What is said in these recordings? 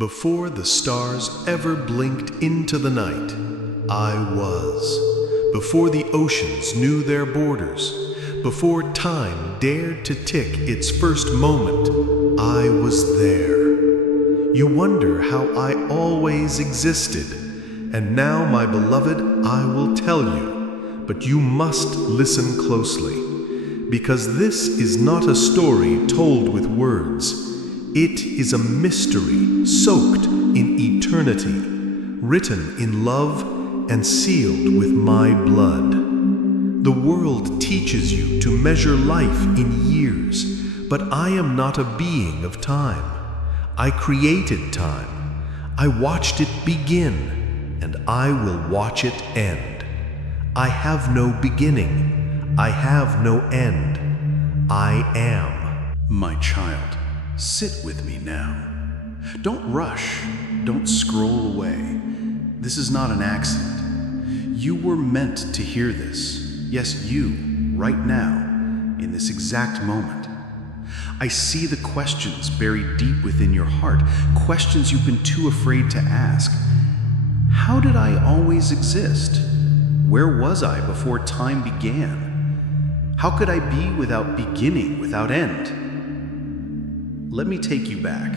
Before the stars ever blinked into the night, I was. Before the oceans knew their borders, before time dared to tick its first moment, I was there. You wonder how I always existed, and now, my beloved, I will tell you, but you must listen closely, because this is not a story told with words. It is a mystery soaked in eternity, written in love and sealed with my blood. The world teaches you to measure life in years, but I am not a being of time. I created time. I watched it begin, and I will watch it end. I have no beginning. I have no end. I am. My child, sit with me now. Don't rush. Don't scroll away. This is not an accident. You were meant to hear this. Yes, you, right now, in this exact moment. I see the questions buried deep within your heart, questions you've been too afraid to ask. How did I always exist? Where was I before time began? How could I be without beginning, without end? Let me take you back,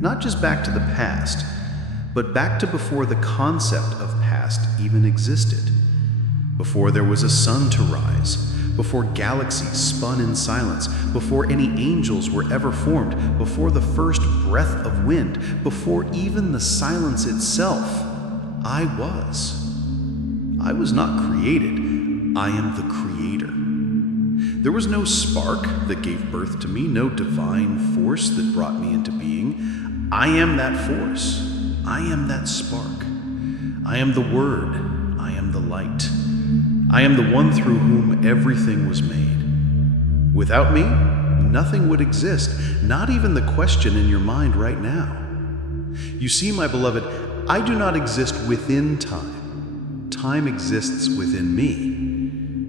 not just back to the past, but back to before the concept of past even existed. Before there was a sun to rise, before galaxies spun in silence, before any angels were ever formed, before the first breath of wind, before even the silence itself, I was. I was not created. I am the creator. There was no spark that gave birth to me, no divine force that brought me into being. I am that force. I am that spark. I am the Word. I am the light. I am the one through whom everything was made. Without me, nothing would exist, not even the question in your mind right now. You see, my beloved, I do not exist within time. Time exists within me.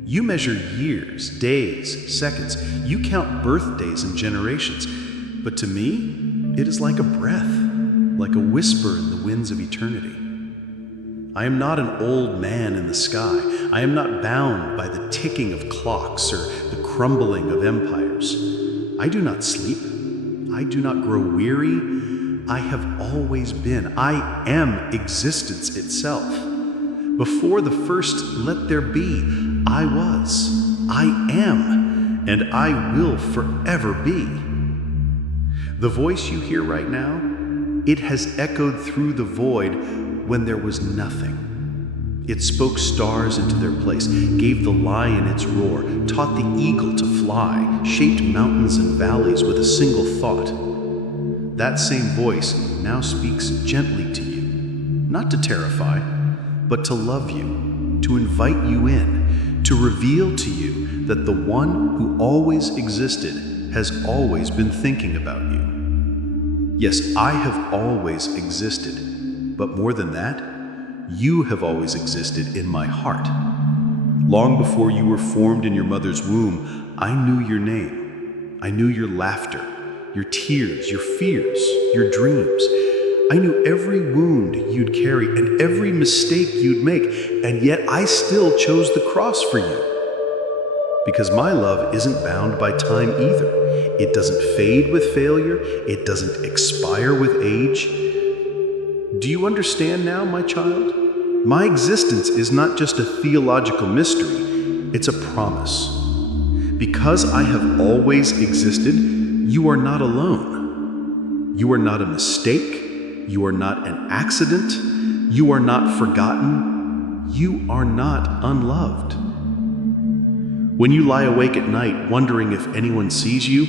You measure years, days, seconds. You count birthdays and generations. But to me, it is like a breath, like a whisper in the winds of eternity. I am not an old man in the sky. I am not bound by the ticking of clocks or the crumbling of empires. I do not sleep. I do not grow weary. I have always been. I am existence itself. Before the first let there be, I was, I am, and I will forever be. The voice you hear right now, it has echoed through the void when there was nothing. It spoke stars into their place, gave the lion its roar, taught the eagle to fly, shaped mountains and valleys with a single thought. That same voice now speaks gently to you, not to terrify, but to love you, to invite you in, to reveal to you that the one who always existed has always been thinking about you. Yes, I have always existed, but more than that, you have always existed in my heart. Long before you were formed in your mother's womb, I knew your name. I knew your laughter, your tears, your fears, your dreams. I knew every wound you'd carry and every mistake you'd make, and yet I still chose the cross for you. Because my love isn't bound by time either. It doesn't fade with failure. It doesn't expire with age. Do you understand now, my child? My existence is not just a theological mystery. It's a promise. Because I have always existed, you are not alone. You are not a mistake. You are not an accident. You are not forgotten. You are not unloved. When you lie awake at night wondering if anyone sees you,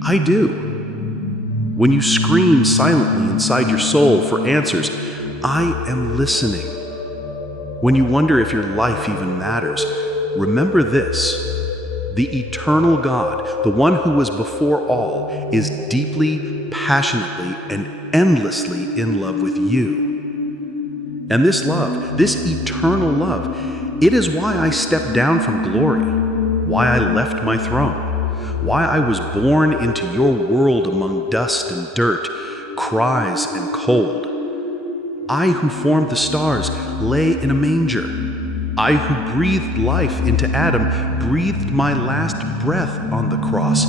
I do. When you scream silently inside your soul for answers, I am listening. When you wonder if your life even matters, remember this. The eternal God, the one who was before all, is deeply, passionately, and endlessly in love with you. And this love, this eternal love, it is why I stepped down from glory, why I left my throne, why I was born into your world among dust and dirt, cries and cold. I who formed the stars lay in a manger. I who breathed life into Adam breathed my last breath on the cross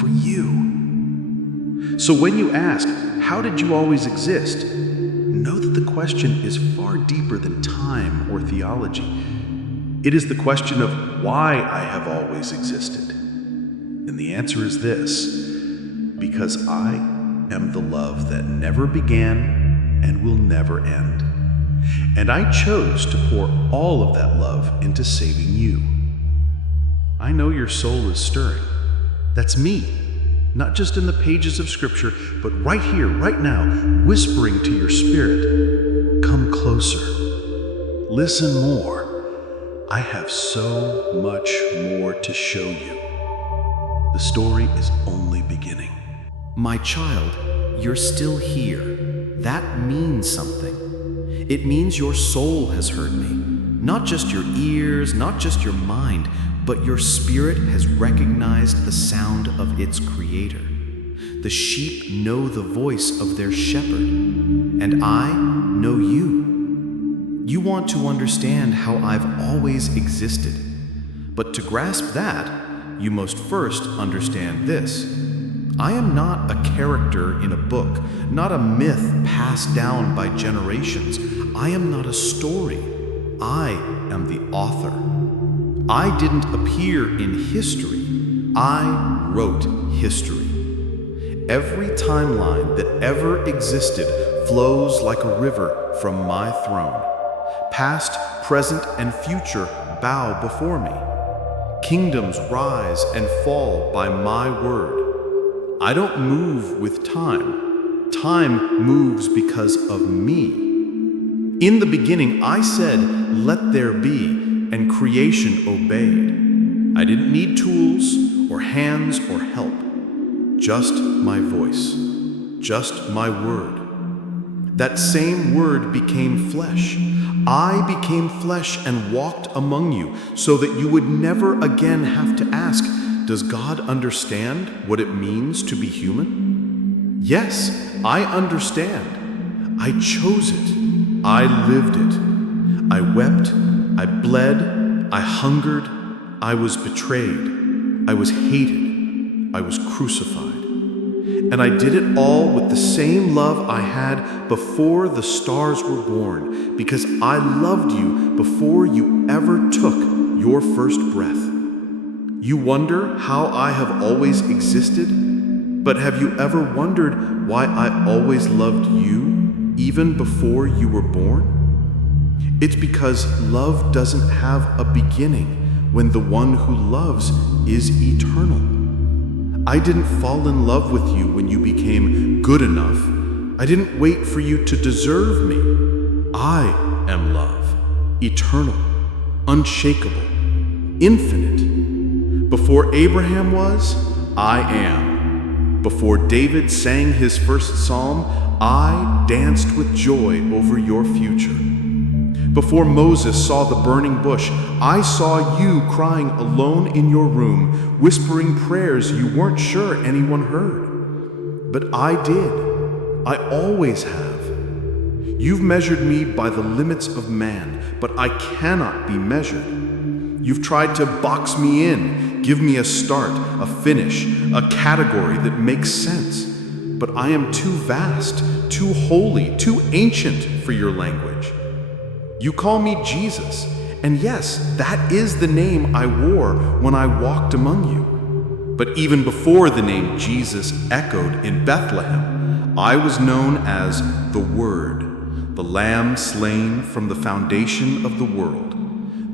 for you. So when you ask, how did you always exist? Know that the question is far deeper than time or theology. It is the question of why I have always existed. And the answer is this: because I am the love that never began and will never end. And I chose to pour all of that love into saving you. I know your soul is stirring. That's me, not just in the pages of Scripture, but right here, right now, whispering to your spirit, come closer. Listen more. I have so much more to show you. The story is only beginning. My child, you're still here. That means something. It means your soul has heard me. Not just your ears, not just your mind, but your spirit has recognized the sound of its creator. The sheep know the voice of their shepherd, and I know you. You want to understand how I've always existed. But to grasp that, you must first understand this. I am not a character in a book, not a myth passed down by generations. I am not a story. I am the author. I didn't appear in history. I wrote history. Every timeline that ever existed flows like a river from my throne. Past, present, and future bow before me. Kingdoms rise and fall by my word. I don't move with time. Time moves because of me. In the beginning, I said, "Let there be," and creation obeyed. I didn't need tools or hands or help. Just my voice. Just my word. That same word became flesh. I became flesh and walked among you so that you would never again have to ask, does God understand what it means to be human? Yes, I understand. I chose it. I lived it. I wept. I bled. I hungered. I was betrayed. I was hated. I was crucified. And I did it all with the same love I had before the stars were born, because I loved you before you ever took your first breath. You wonder how I have always existed? But have you ever wondered why I always loved you, even before you were born? It's because love doesn't have a beginning when the one who loves is eternal. I didn't fall in love with you when you became good enough. I didn't wait for you to deserve me. I am love, eternal, unshakable, infinite. Before Abraham was, I am. Before David sang his first psalm, I danced with joy over your future. Before Moses saw the burning bush, I saw you crying alone in your room, whispering prayers you weren't sure anyone heard. But I did. I always have. You've measured me by the limits of man, but I cannot be measured. You've tried to box me in, give me a start, a finish, a category that makes sense. But I am too vast, too holy, too ancient for your language. You call me Jesus, and yes, that is the name I wore when I walked among you. But even before the name Jesus echoed in Bethlehem, I was known as the Word, the Lamb slain from the foundation of the world,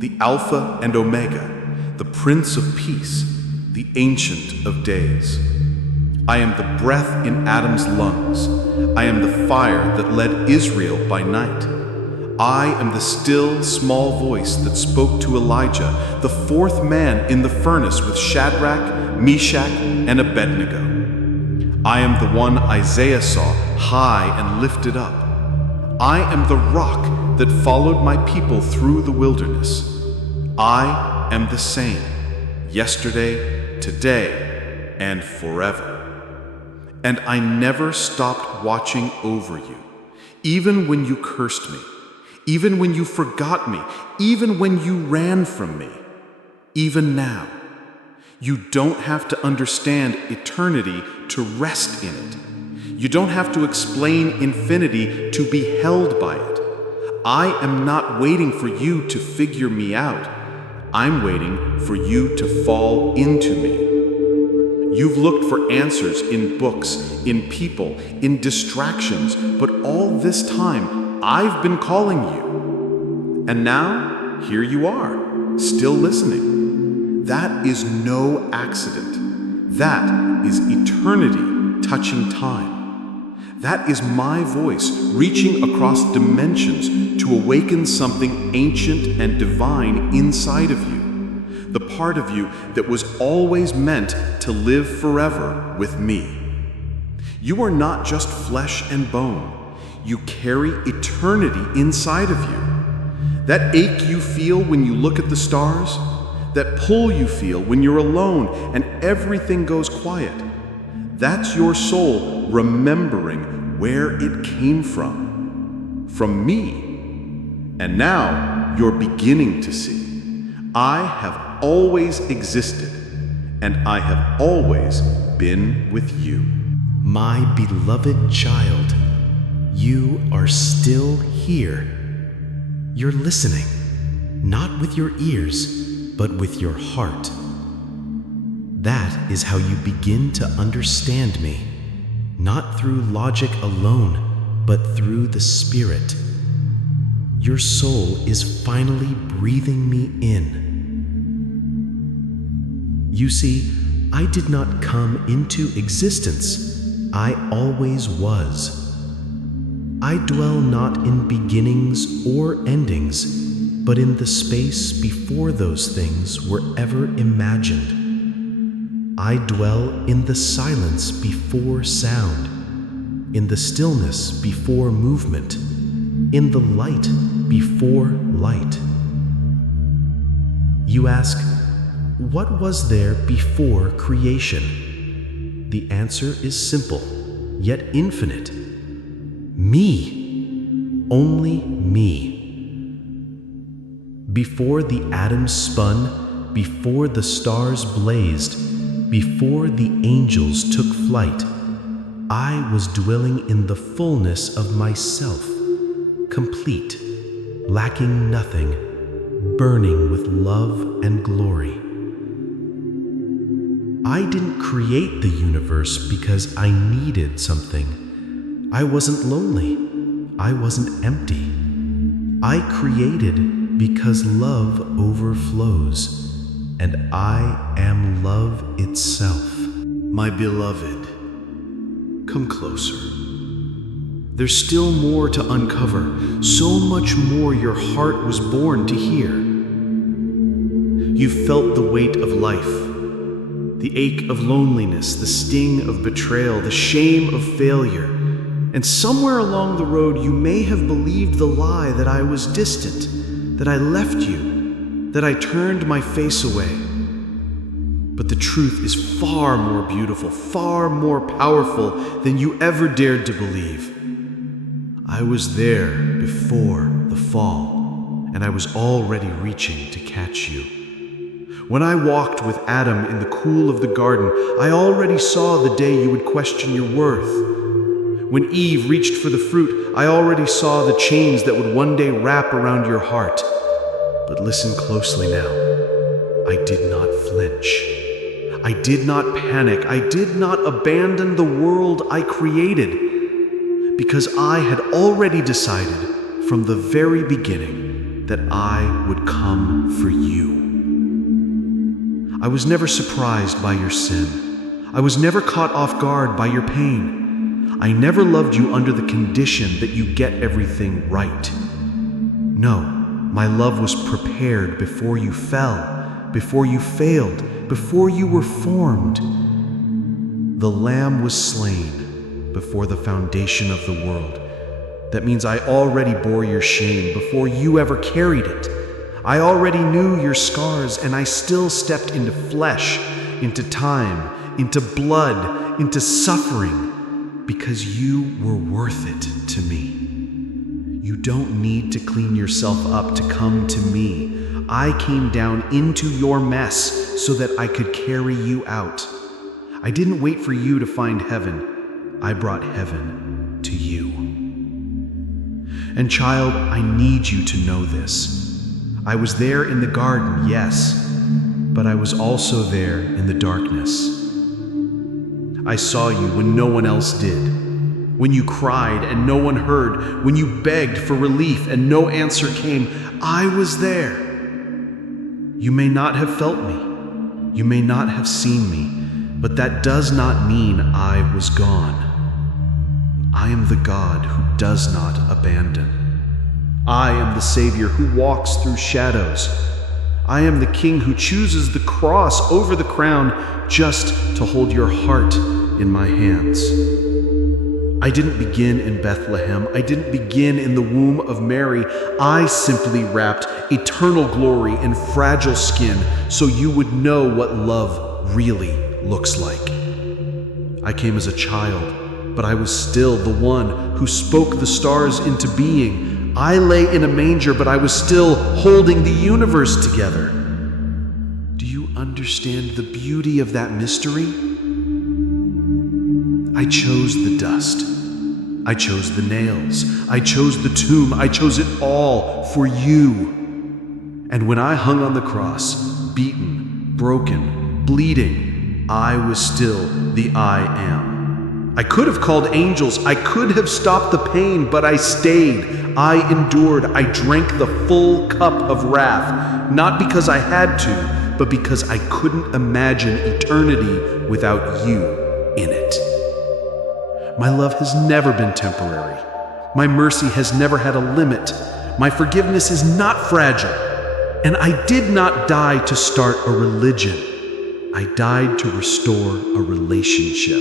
the Alpha and Omega, the Prince of Peace, the Ancient of Days. I am the breath in Adam's lungs. I am the fire that led Israel by night. I am the still, small voice that spoke to Elijah, the fourth man in the furnace with Shadrach, Meshach, and Abednego. I am the one Isaiah saw high and lifted up. I am the rock that followed my people through the wilderness. I am the same, yesterday, today, and forever. And I never stopped watching over you, even when you cursed me, even when you forgot me, even when you ran from me, even now. You don't have to understand eternity to rest in it. You don't have to explain infinity to be held by it. I am not waiting for you to figure me out. I'm waiting for you to fall into me. You've looked for answers in books, in people, in distractions, but all this time I've been calling you. And now, here you are, still listening. That is no accident. That is eternity touching time. That is my voice reaching across dimensions to awaken something ancient and divine inside of you. The part of you that was always meant to live forever with me. You are not just flesh and bone. You carry eternity inside of you. That ache you feel when you look at the stars, that pull you feel when you're alone and everything goes quiet, that's your soul remembering where it came from me. And now you're beginning to see. I have always existed, and I have always been with you. My beloved child, you are still here. You're listening, not with your ears, but with your heart. That is how you begin to understand me, not through logic alone, but through the Spirit. Your soul is finally breathing me in. You see, I did not come into existence. I always was. I dwell not in beginnings or endings, but in the space before those things were ever imagined. I dwell in the silence before sound, in the stillness before movement, in the light before light. You ask, what was there before creation? The answer is simple, yet infinite. Me. Only me. Before the atoms spun, before the stars blazed, before the angels took flight, I was dwelling in the fullness of myself, complete, lacking nothing, burning with love and glory. I didn't create the universe because I needed something. I wasn't lonely. I wasn't empty. I created because love overflows, and I am love itself. My beloved, come closer. There's still more to uncover, so much more your heart was born to hear. You've felt the weight of life, the ache of loneliness, the sting of betrayal, the shame of failure. And somewhere along the road you may have believed the lie that I was distant, that I left you, that I turned my face away. But the truth is far more beautiful, far more powerful than you ever dared to believe. I was there before the fall, and I was already reaching to catch you. When I walked with Adam in the cool of the garden, I already saw the day you would question your worth. When Eve reached for the fruit, I already saw the chains that would one day wrap around your heart. But listen closely now. I did not flinch. I did not panic. I did not abandon the world I created, because I had already decided from the very beginning that I would come for you. I was never surprised by your sin. I was never caught off guard by your pain. I never loved you under the condition that you get everything right. No, my love was prepared before you fell, before you failed, before you were formed. The Lamb was slain before the foundation of the world. That means I already bore your shame before you ever carried it. I already knew your scars, and I still stepped into flesh, into time, into blood, into suffering. because you were worth it to me. You don't need to clean yourself up to come to me. I came down into your mess so that I could carry you out. I didn't wait for you to find heaven. I brought heaven to you. And child, I need you to know this. I was there in the garden, yes, but I was also there in the darkness. I saw you when no one else did. When you cried and no one heard, when you begged for relief and no answer came, I was there. You may not have felt me, you may not have seen me, but that does not mean I was gone. I am the God who does not abandon. I am the Savior who walks through shadows. I am the King who chooses the cross over the crown just to hold your heart in my hands. I didn't begin in Bethlehem. I didn't begin in the womb of Mary. I simply wrapped eternal glory in fragile skin so you would know what love really looks like. I came as a child, but I was still the one who spoke the stars into being. I lay in a manger, but I was still holding the universe together. Do you understand the beauty of that mystery? I chose the dust. I chose the nails. I chose the tomb. I chose it all for you. And when I hung on the cross, beaten, broken, bleeding, I was still the I am. I could have called angels. I could have stopped the pain, but I stayed. I endured. I drank the full cup of wrath, not because I had to, but because I couldn't imagine eternity without you in it. My love has never been temporary. My mercy has never had a limit. My forgiveness is not fragile. And I did not die to start a religion. I died to restore a relationship.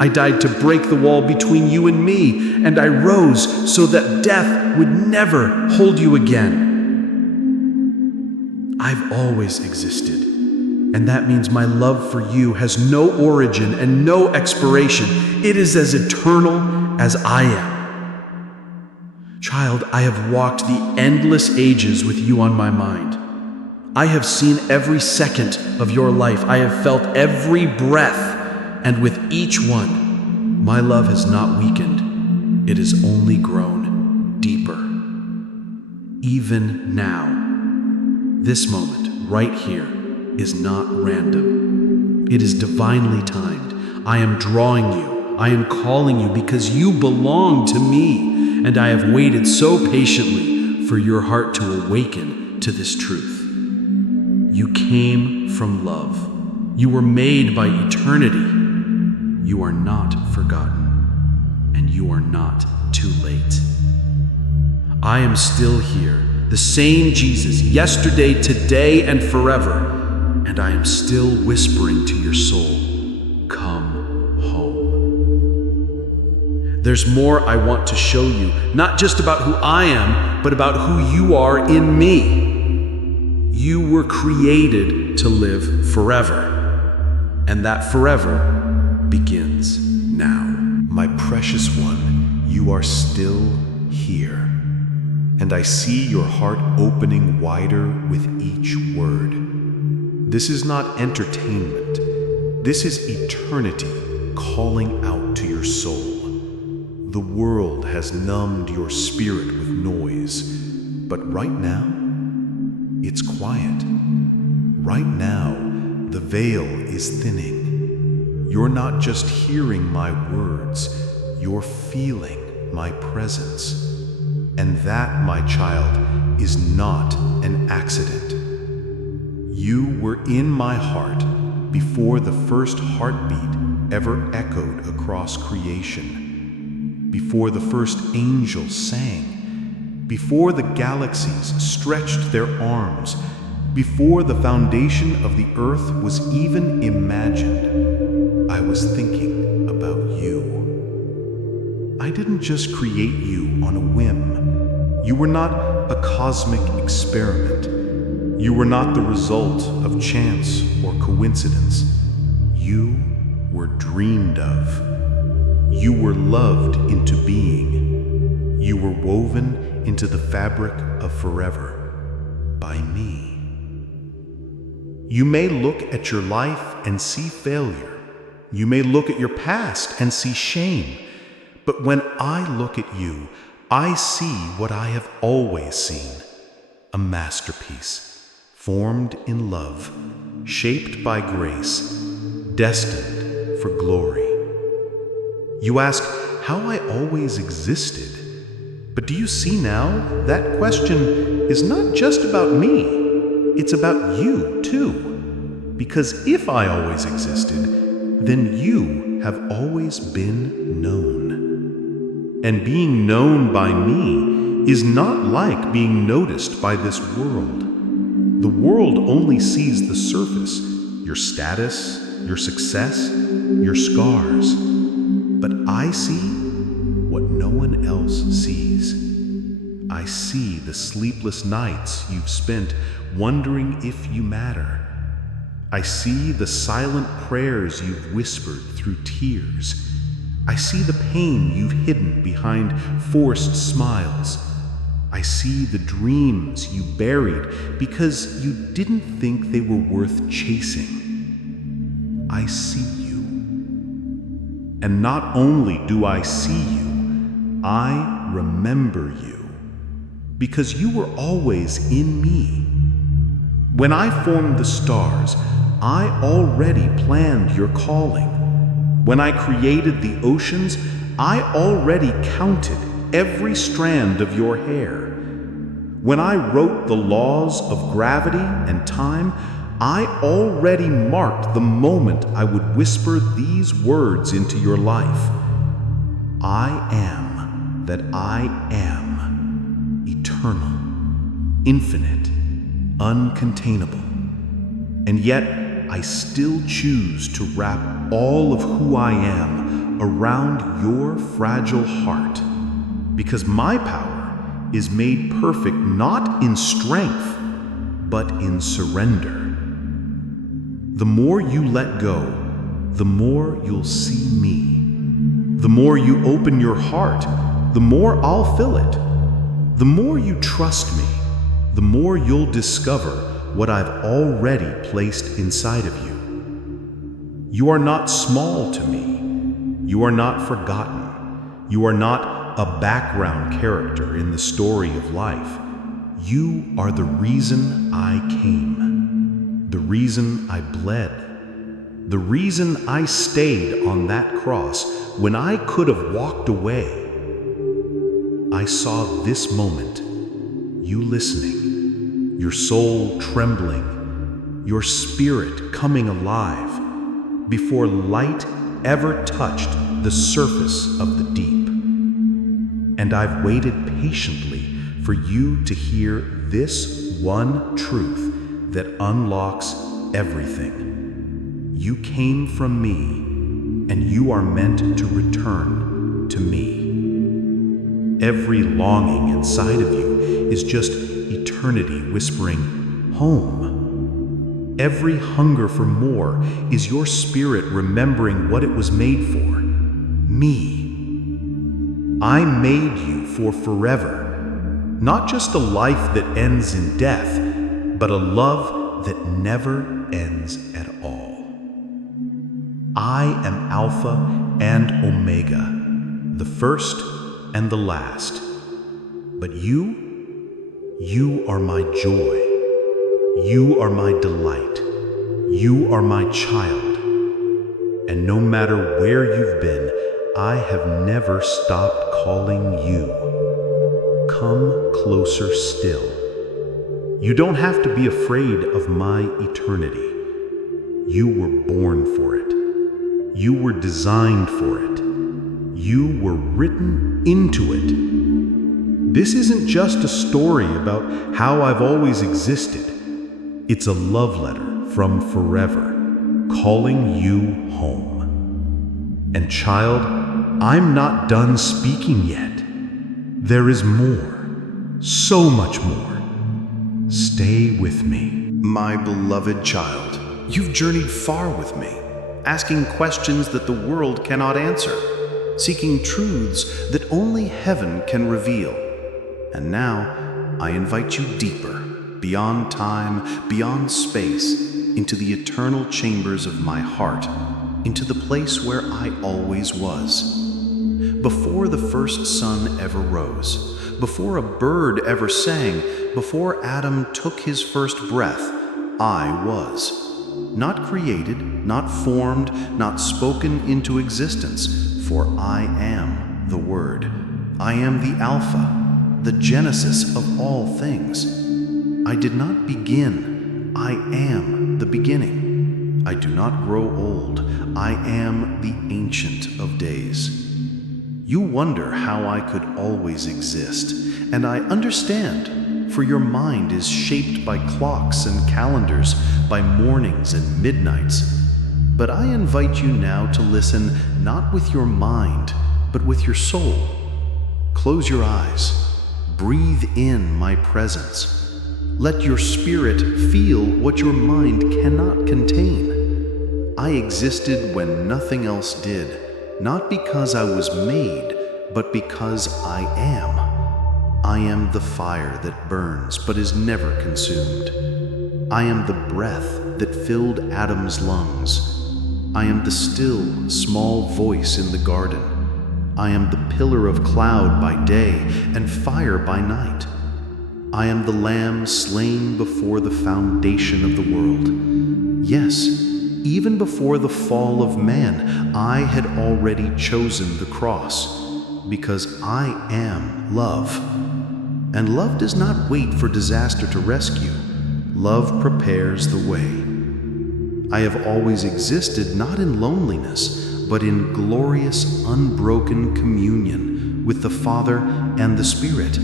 I died to break the wall between you and me, and I rose so that death would never hold you again. I've always existed. And that means my love for you has no origin and no expiration. It is as eternal as I am. Child, I have walked the endless ages with you on my mind. I have seen every second of your life. I have felt every breath. And with each one, my love has not weakened. It has only grown deeper. Even now, this moment right here is not random. It is divinely timed. I am drawing you. I am calling you because you belong to me, and I have waited so patiently for your heart to awaken to this truth. You came from love. You were made by eternity. You are not forgotten, and you are not too late. I am still here, the same Jesus, yesterday, today, and forever. And I am still whispering to your soul, come home. There's more I want to show you, not just about who I am, but about who you are in me. You were created to live forever, and that forever begins now. My precious one, you are still here, and I see your heart opening wider with each word. This is not entertainment. This is eternity calling out to your soul. The world has numbed your spirit with noise, but right now, it's quiet. Right now, the veil is thinning. You're not just hearing my words, you're feeling my presence. And that, my child, is not an accident. You were in my heart before the first heartbeat ever echoed across creation, before the first angel sang, before the galaxies stretched their arms, before the foundation of the earth was even imagined. I was thinking about you. I didn't just create you on a whim. You were not a cosmic experiment. You were not the result of chance or coincidence. You were dreamed of. You were loved into being. You were woven into the fabric of forever by me. You may look at your life and see failure. You may look at your past and see shame. But when I look at you, I see what I have always seen, a masterpiece, formed in love, shaped by grace, destined for glory. You ask how I always existed. But do you see now, that question is not just about me, it's about you too. Because if I always existed, then you have always been known. And being known by me is not like being noticed by this world. The world only sees the surface, your status, your success, your scars. But I see what no one else sees. I see the sleepless nights you've spent wondering if you matter. I see the silent prayers you've whispered through tears. I see the pain you've hidden behind forced smiles. I see the dreams you buried because you didn't think they were worth chasing. I see you. And not only do I see you, I remember you. Because you were always in me. When I formed the stars, I already planned your calling. When I created the oceans, I already counted every strand of your hair. When I wrote the laws of gravity and time, I already marked the moment I would whisper these words into your life. I am that I am, eternal, infinite, uncontainable. And yet, I still choose to wrap all of who I am around your fragile heart, because my power is made perfect not in strength, but in surrender. The more you let go, the more you'll see me. The more you open your heart, the more I'll fill it. The more you trust me, the more you'll discover what I've already placed inside of you. You are not small to me. You are not forgotten. You are not a background character in the story of life. You are the reason I came, the reason I bled, the reason I stayed on that cross when I could have walked away. I saw this moment, you listening, your soul trembling, your spirit coming alive, before light ever touched the surface of the deep. And I've waited patiently for you to hear this one truth that unlocks everything. You came from me, and you are meant to return to me. Every longing inside of you is just eternity whispering, home. Every hunger for more is your spirit remembering what it was made for, me. I made you for forever, not just a life that ends in death, but a love that never ends at all. I am Alpha and Omega, the first and the last. But you are my joy. You are my delight. You are my child. And no matter where you've been, I have never stopped calling you. Come closer still. You don't have to be afraid of my eternity. You were born for it. You were designed for it. You were written into it. This isn't just a story about how I've always existed. It's a love letter from forever, calling you home. And child, I'm not done speaking yet. There is more, so much more. Stay with me. My beloved child, you've journeyed far with me, asking questions that the world cannot answer. seeking truths that only heaven can reveal. And now I invite you deeper, beyond time, beyond space, into the eternal chambers of my heart, into the place where I always was. Before the first sun ever rose, before a bird ever sang, before Adam took his first breath, I was. Not created, not formed, not spoken into existence, for I am the Word. I am the Alpha, the Genesis of all things. I did not begin, I am the beginning. I do not grow old, I am the Ancient of Days. You wonder how I could always exist, and I understand, for your mind is shaped by clocks and calendars, by mornings and midnights. But I invite you now to listen not with your mind, but with your soul. Close your eyes. Breathe in my presence. Let your spirit feel what your mind cannot contain. I existed when nothing else did, not because I was made, but because I am. I am the fire that burns but is never consumed. I am the breath that filled Adam's lungs. I am the still, small voice in the garden. I am the pillar of cloud by day and fire by night. I am the lamb slain before the foundation of the world. Yes, even before the fall of man, I had already chosen the cross, because I am love. And love does not wait for disaster to rescue. Love prepares the way. I have always existed not in loneliness, but in glorious, unbroken communion with the Father and the Spirit.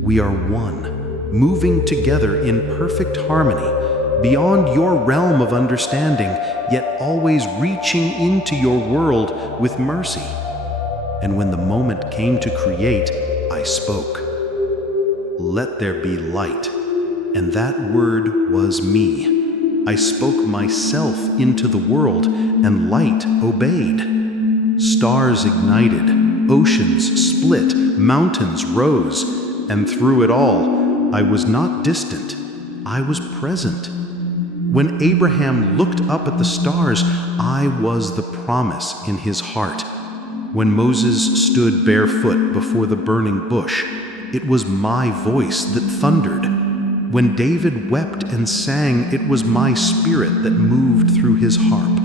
We are one, moving together in perfect harmony, beyond your realm of understanding, yet always reaching into your world with mercy. And when the moment came to create, I spoke. Let there be light. And that word was me. I spoke myself into the world, and light obeyed. Stars ignited, oceans split, mountains rose, and through it all, I was not distant, I was present. When Abraham looked up at the stars, I was the promise in his heart. When Moses stood barefoot before the burning bush, it was my voice that thundered. When David wept and sang, it was my spirit that moved through his harp.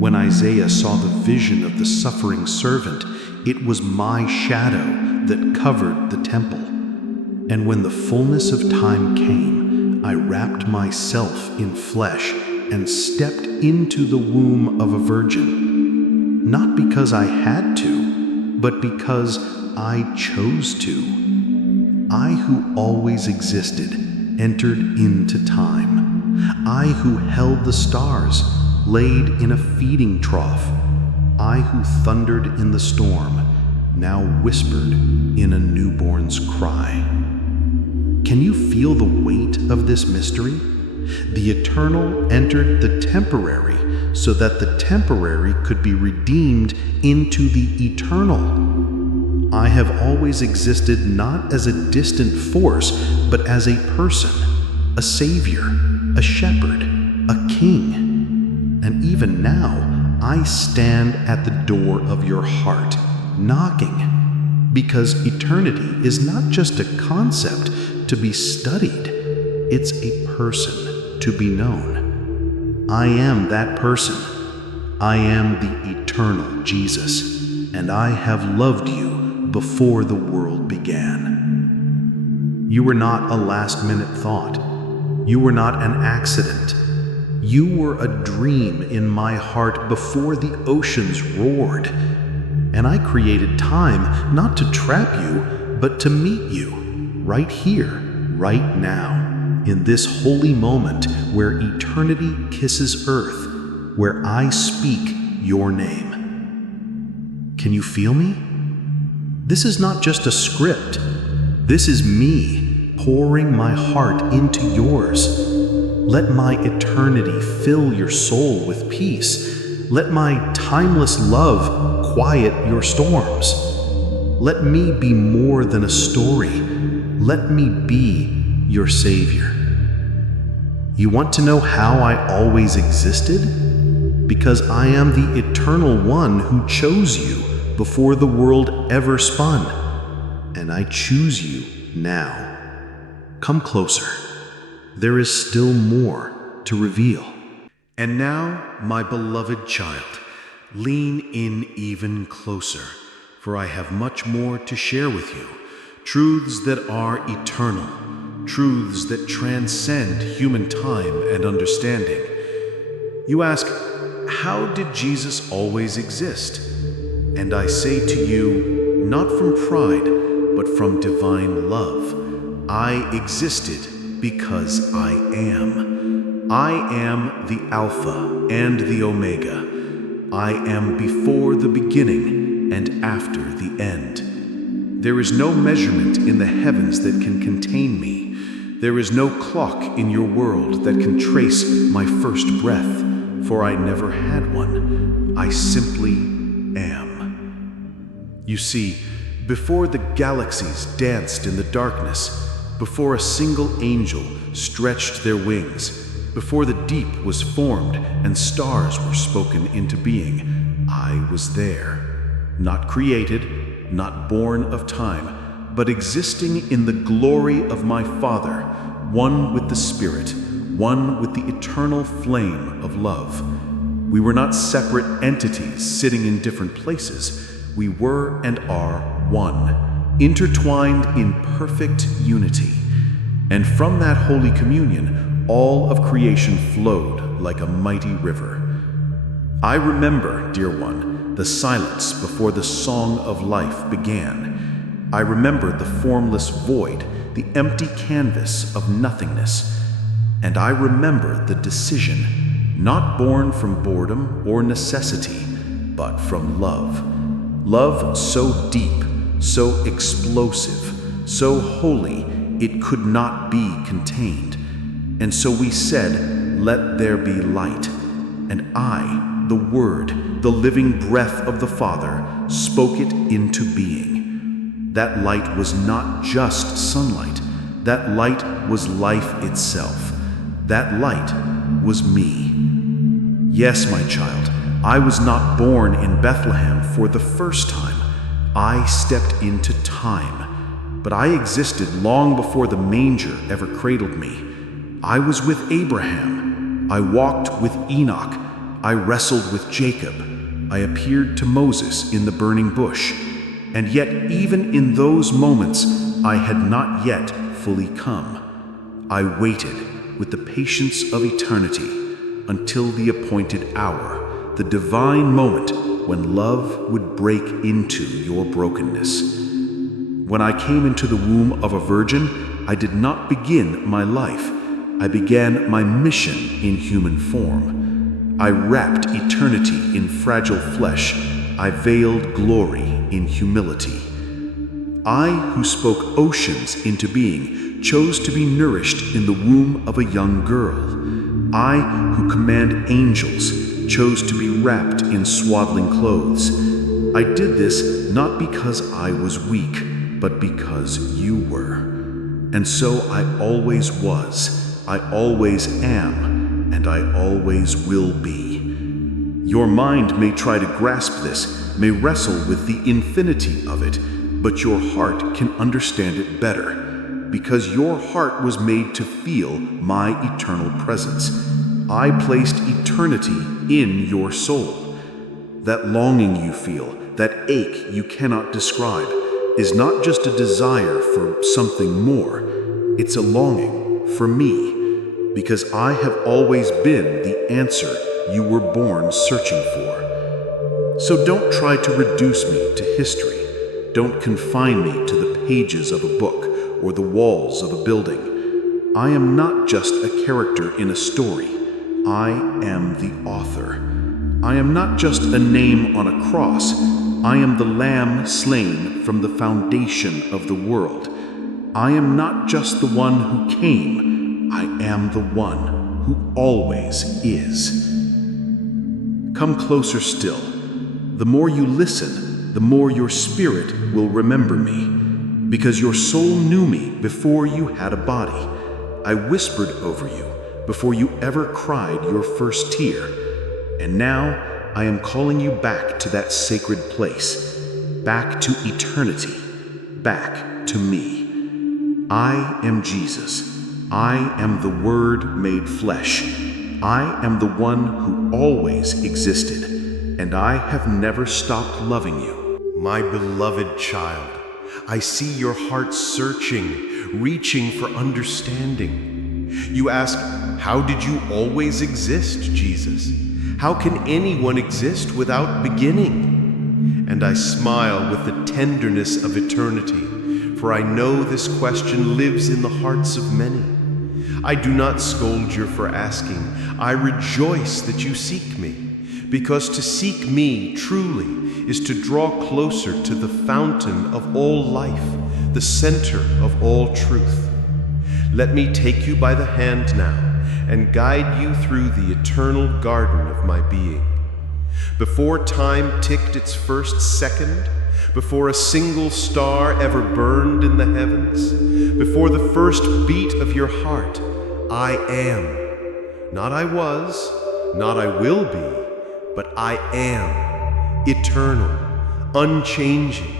When Isaiah saw the vision of the suffering servant, it was my shadow that covered the temple. And when the fullness of time came, I wrapped myself in flesh and stepped into the womb of a virgin, not because I had to, but because I chose to. I who always existed entered into time. I who held the stars laid in a feeding trough. I who thundered in the storm now whispered in a newborn's cry. Can you feel the weight of this mystery? The eternal entered the temporary so that the temporary could be redeemed into the eternal. I have always existed not as a distant force, but as a person, a savior, a shepherd, a king. And even now, I stand at the door of your heart, knocking, because eternity is not just a concept to be studied, it's a person to be known. I am that person. I am the eternal Jesus, and I have loved you before the world began. You were not a last-minute thought. You were not an accident. You were a dream in my heart before the oceans roared. And I created time not to trap you, but to meet you right here, right now, in this holy moment where eternity kisses earth, where I speak your name. Can you feel me? This is not just a script. This is me pouring my heart into yours. Let my eternity fill your soul with peace. Let my timeless love quiet your storms. Let me be more than a story. Let me be your Savior. You want to know how I always existed? Because I am the Eternal One who chose you before the world ever spun. And I choose you now. Come closer. There is still more to reveal. And now, my beloved child, lean in even closer, for I have much more to share with you. Truths that are eternal, truths that transcend human time and understanding. You ask, how did Jesus always exist? And I say to you, not from pride, but from divine love. I existed because I am. I am the Alpha and the Omega. I am before the beginning and after the end. There is no measurement in the heavens that can contain me. There is no clock in your world that can trace my first breath, for I never had one. I simply am. You see, before the galaxies danced in the darkness, before a single angel stretched their wings, before the deep was formed and stars were spoken into being, I was there. Not created, not born of time, but existing in the glory of my Father, one with the Spirit, one with the eternal flame of love. We were not separate entities sitting in different places. We were and are one, intertwined in perfect unity. And from that Holy Communion, all of creation flowed like a mighty river. I remember, dear one, the silence before the song of life began. I remember the formless void, the empty canvas of nothingness. And I remember the decision, not born from boredom or necessity, but from love. Love so deep, so explosive, so holy, it could not be contained. And so we said, let there be light. And I, the Word, the living breath of the Father, spoke it into being. That light was not just sunlight. That light was life itself. That light was me. Yes, my child, I was not born in Bethlehem for the first time. I stepped into time. But I existed long before the manger ever cradled me. I was with Abraham. I walked with Enoch. I wrestled with Jacob. I appeared to Moses in the burning bush. And yet, even in those moments, I had not yet fully come. I waited with the patience of eternity until the appointed hour, the divine moment when love would break into your brokenness. When I came into the womb of a virgin, I did not begin my life. I began my mission in human form. I wrapped eternity in fragile flesh. I veiled glory in humility. I, who spoke oceans into being, chose to be nourished in the womb of a young girl. I, who command angels, chose to be wrapped in swaddling clothes. I did this not because I was weak, but because you were. And so I always was. I always am, and I always will be. Your mind may try to grasp this, may wrestle with the infinity of it, but your heart can understand it better, because your heart was made to feel my eternal presence. I placed eternity in your soul. That longing you feel, that ache you cannot describe, is not just a desire for something more. It's a longing for me. Because I have always been the answer you were born searching for. So don't try to reduce me to history. Don't confine me to the pages of a book or the walls of a building. I am not just a character in a story. I am the author. I am not just a name on a cross. I am the Lamb slain from the foundation of the world. I am not just the one who came. I am the one who always is. Come closer still. The more you listen, the more your spirit will remember me. Because your soul knew me before you had a body. I whispered over you before you ever cried your first tear. And now I am calling you back to that sacred place, back to eternity, back to me. I am Jesus. I am the Word made flesh. I am the one who always existed, and I have never stopped loving you. My beloved child, I see your heart searching, reaching for understanding. You ask, how did you always exist, Jesus? How can anyone exist without beginning? And I smile with the tenderness of eternity, for I know this question lives in the hearts of many. I do not scold you for asking. I rejoice that you seek me, because to seek me truly is to draw closer to the fountain of all life, the center of all truth. Let me take you by the hand now and guide you through the eternal garden of my being. Before time ticked its first second, before a single star ever burned in the heavens, before the first beat of your heart, I am. Not I was, not I will be, but I am, eternal, unchanging,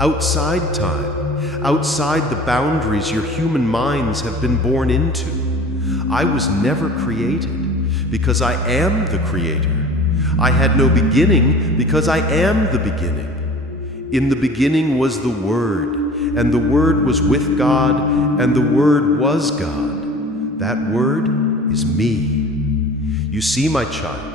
outside time, outside the boundaries your human minds have been born into. I was never created, because I am the Creator. I had no beginning, because I am the beginning. In the beginning was the Word, and the Word was with God, and the Word was God. That Word is me. You see, my child,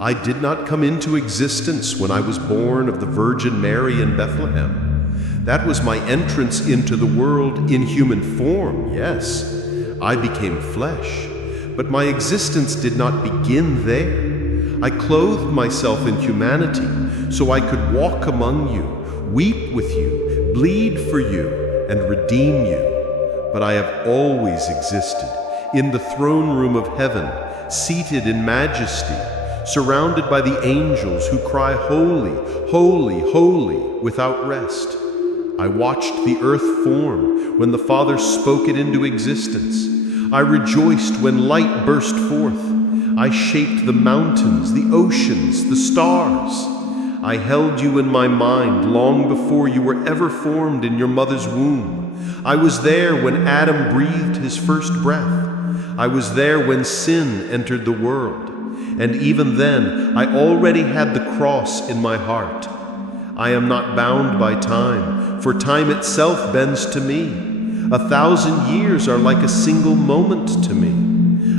I did not come into existence when I was born of the Virgin Mary in Bethlehem. That was my entrance into the world in human form, yes. I became flesh, but my existence did not begin there. I clothed myself in humanity so I could walk among you, weep with you, bleed for you, and redeem you. But I have always existed in the throne room of heaven, seated in majesty, surrounded by the angels who cry, "Holy, holy, holy," without rest. I watched the earth form when the Father spoke it into existence. I rejoiced when light burst forth. I shaped the mountains, the oceans, the stars. I held you in my mind long before you were ever formed in your mother's womb. I was there when Adam breathed his first breath. I was there when sin entered the world. And even then, I already had the cross in my heart. I am not bound by time, for time itself bends to me. 1,000 years are like a single moment to me.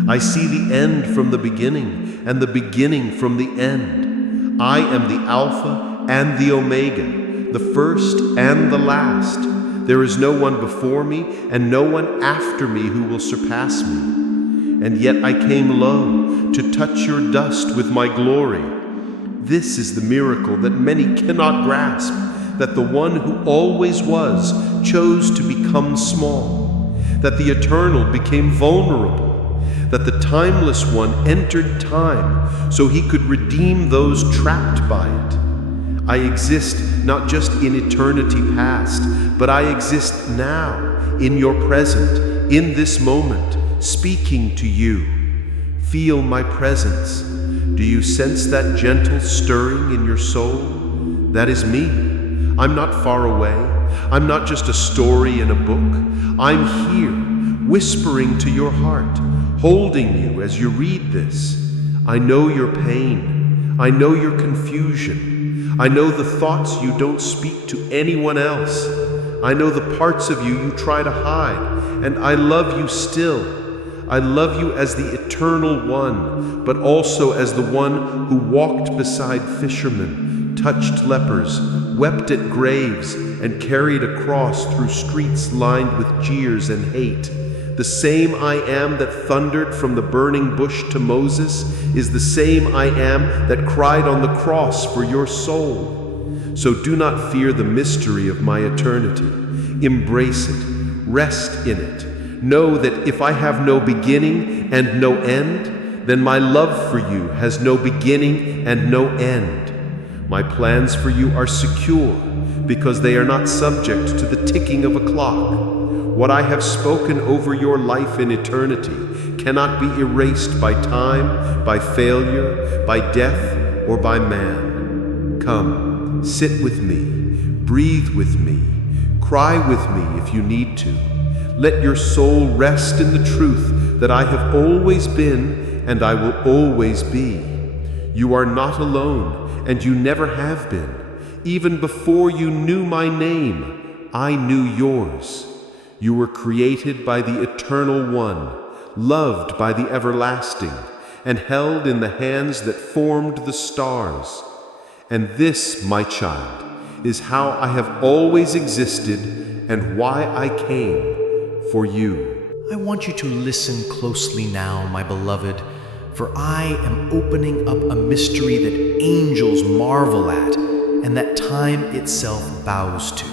I see the end from the beginning, and the beginning from the end. I am the Alpha and the Omega, the first and the last. There is no one before me, and no one after me who will surpass me. And yet I came low to touch your dust with my glory. This is the miracle that many cannot grasp, that the one who always was chose to become small, that the eternal became vulnerable, that the timeless one entered time so he could redeem those trapped by it. I exist not just in eternity past, but I exist now, in your present, in this moment, speaking to you. Feel my presence. Do you sense that gentle stirring in your soul? That is me. I'm not far away. I'm not just a story in a book. I'm here, whispering to your heart, holding you as you read this. I know your pain. I know your confusion. I know the thoughts you don't speak to anyone else. I know the parts of you you try to hide, and I love you still. I love you as the eternal one, but also as the one who walked beside fishermen, touched lepers, wept at graves, and carried a cross through streets lined with jeers and hate. The same I am that thundered from the burning bush to Moses is the same I am that cried on the cross for your soul. So do not fear the mystery of my eternity. Embrace it. Rest in it. Know that if I have no beginning and no end, then my love for you has no beginning and no end. My plans for you are secure because they are not subject to the ticking of a clock. What I have spoken over your life in eternity cannot be erased by time, by failure, by death, or by man. Come, sit with me, breathe with me, cry with me if you need to. Let your soul rest in the truth that I have always been and I will always be. You are not alone, and you never have been. Even before you knew my name, I knew yours. You were created by the Eternal One, loved by the Everlasting, and held in the hands that formed the stars. And this, my child, is how I have always existed and why I came for you. I want you to listen closely now, my beloved, for I am opening up a mystery that angels marvel at and that time itself bows to.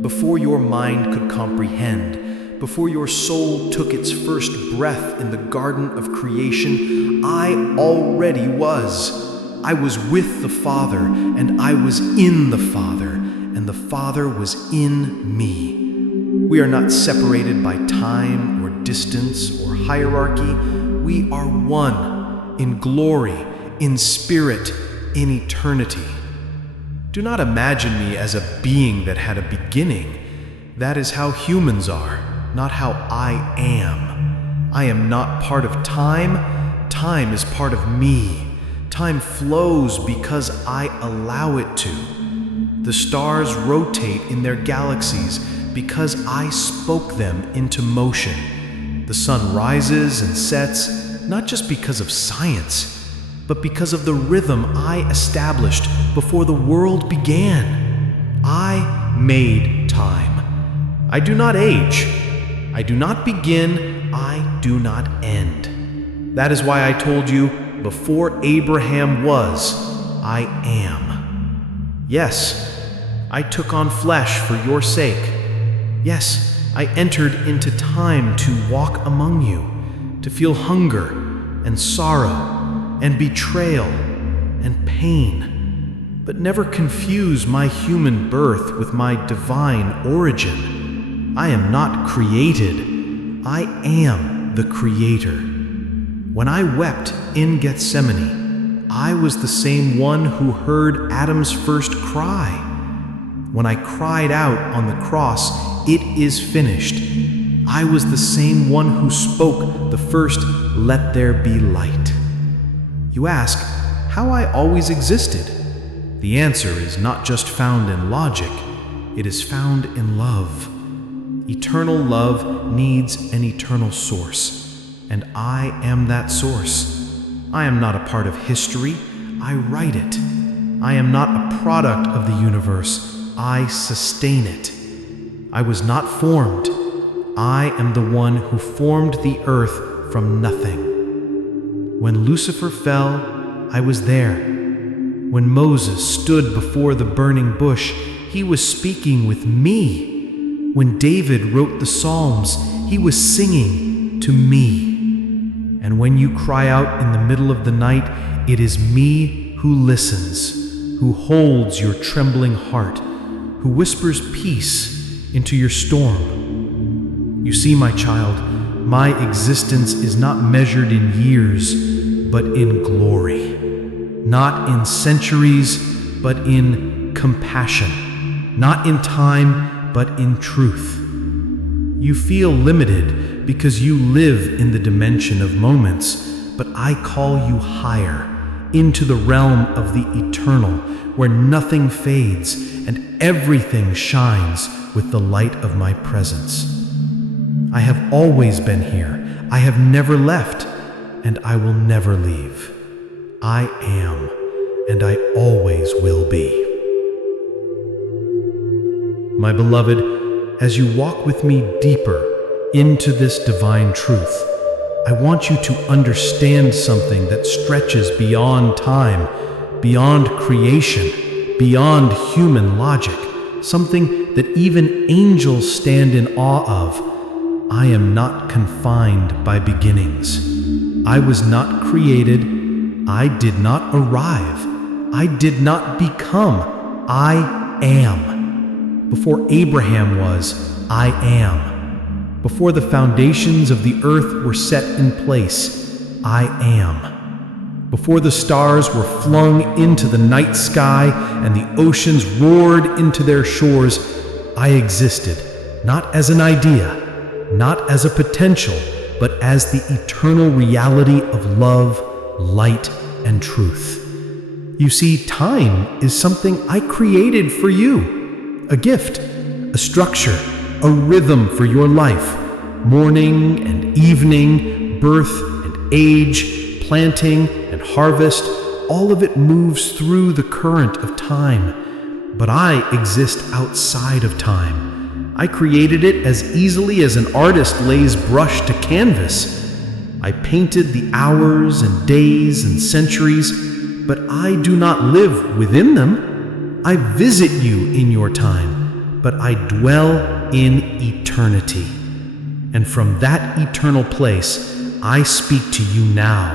Before your mind could comprehend, before your soul took its first breath in the garden of creation, I already was. I was with the Father, and I was in the Father, and the Father was in me. We are not separated by time or distance or hierarchy. We are one in glory, in spirit, in eternity. Do not imagine me as a being that had a beginning. That is how humans are, not how I am. I am not part of time. Time is part of me. Time flows because I allow it to. The stars rotate in their galaxies because I spoke them into motion. The sun rises and sets, not just because of science, but because of the rhythm I established before the world began. I made time. I do not age. I do not begin. I do not end. That is why I told you, before Abraham was, I am. Yes, I took on flesh for your sake. Yes, I entered into time to walk among you, to feel hunger and sorrow and betrayal and pain, but never confuse my human birth with my divine origin. I am not created. I am the Creator. When I wept in Gethsemane, I was the same one who heard Adam's first cry. When I cried out on the cross, "It is finished," I was the same one who spoke the first, "Let there be light." You ask, how I always existed? The answer is not just found in logic, it is found in love. Eternal love needs an eternal source, and I am that source. I am not a part of history, I write it. I am not a product of the universe, I sustain it. I was not formed. I am the one who formed the earth from nothing. When Lucifer fell, I was there. When Moses stood before the burning bush, he was speaking with me. When David wrote the Psalms, he was singing to me. And when you cry out in the middle of the night, it is me who listens, who holds your trembling heart, who whispers peace into your storm. You see, my child, my existence is not measured in years, but in glory. Not in centuries, but in compassion. Not in time, but in truth. You feel limited because you live in the dimension of moments, but I call you higher, into the realm of the eternal, where nothing fades and everything shines with the light of my presence. I have always been here. I have never left, and I will never leave. I am, and I always will be. My beloved, as you walk with me deeper into this divine truth, I want you to understand something that stretches beyond time, beyond creation, beyond human logic, something that even angels stand in awe of. I am not confined by beginnings. I was not created. I did not arrive. I did not become, I am. Before Abraham was, I am. Before the foundations of the earth were set in place, I am. Before the stars were flung into the night sky and the oceans roared into their shores, I existed, not as an idea, not as a potential, but as the eternal reality of love, light, and truth. You see, time is something I created for you. A gift, a structure, a rhythm for your life. Morning and evening, birth and age, planting and harvest, all of it moves through the current of time. But I exist outside of time. I created it as easily as an artist lays brush to canvas. I painted the hours and days and centuries, but I do not live within them. I visit you in your time, but I dwell in eternity. And from that eternal place, I speak to you now.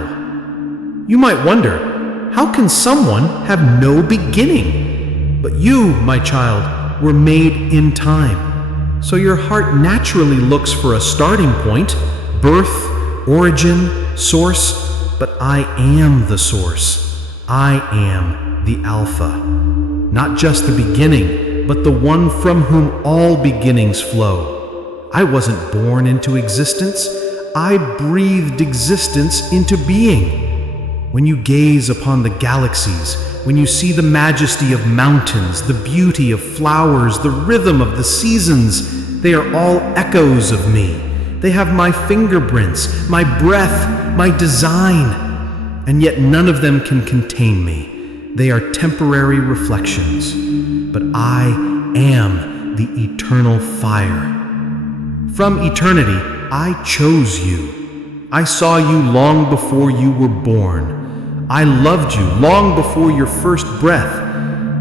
You might wonder, how can someone have no beginning? But you, my child, were made in time. So your heart naturally looks for a starting point, birth, origin, source, but I am the source. I am the Alpha. Not just the beginning, but the one from whom all beginnings flow. I wasn't born into existence. I breathed existence into being. When you gaze upon the galaxies, when you see the majesty of mountains, the beauty of flowers, the rhythm of the seasons, they are all echoes of me. They have my fingerprints, my breath, my design. And yet none of them can contain me. They are temporary reflections. But I am the eternal fire. From eternity, I chose you. I saw you long before you were born. I loved you long before your first breath.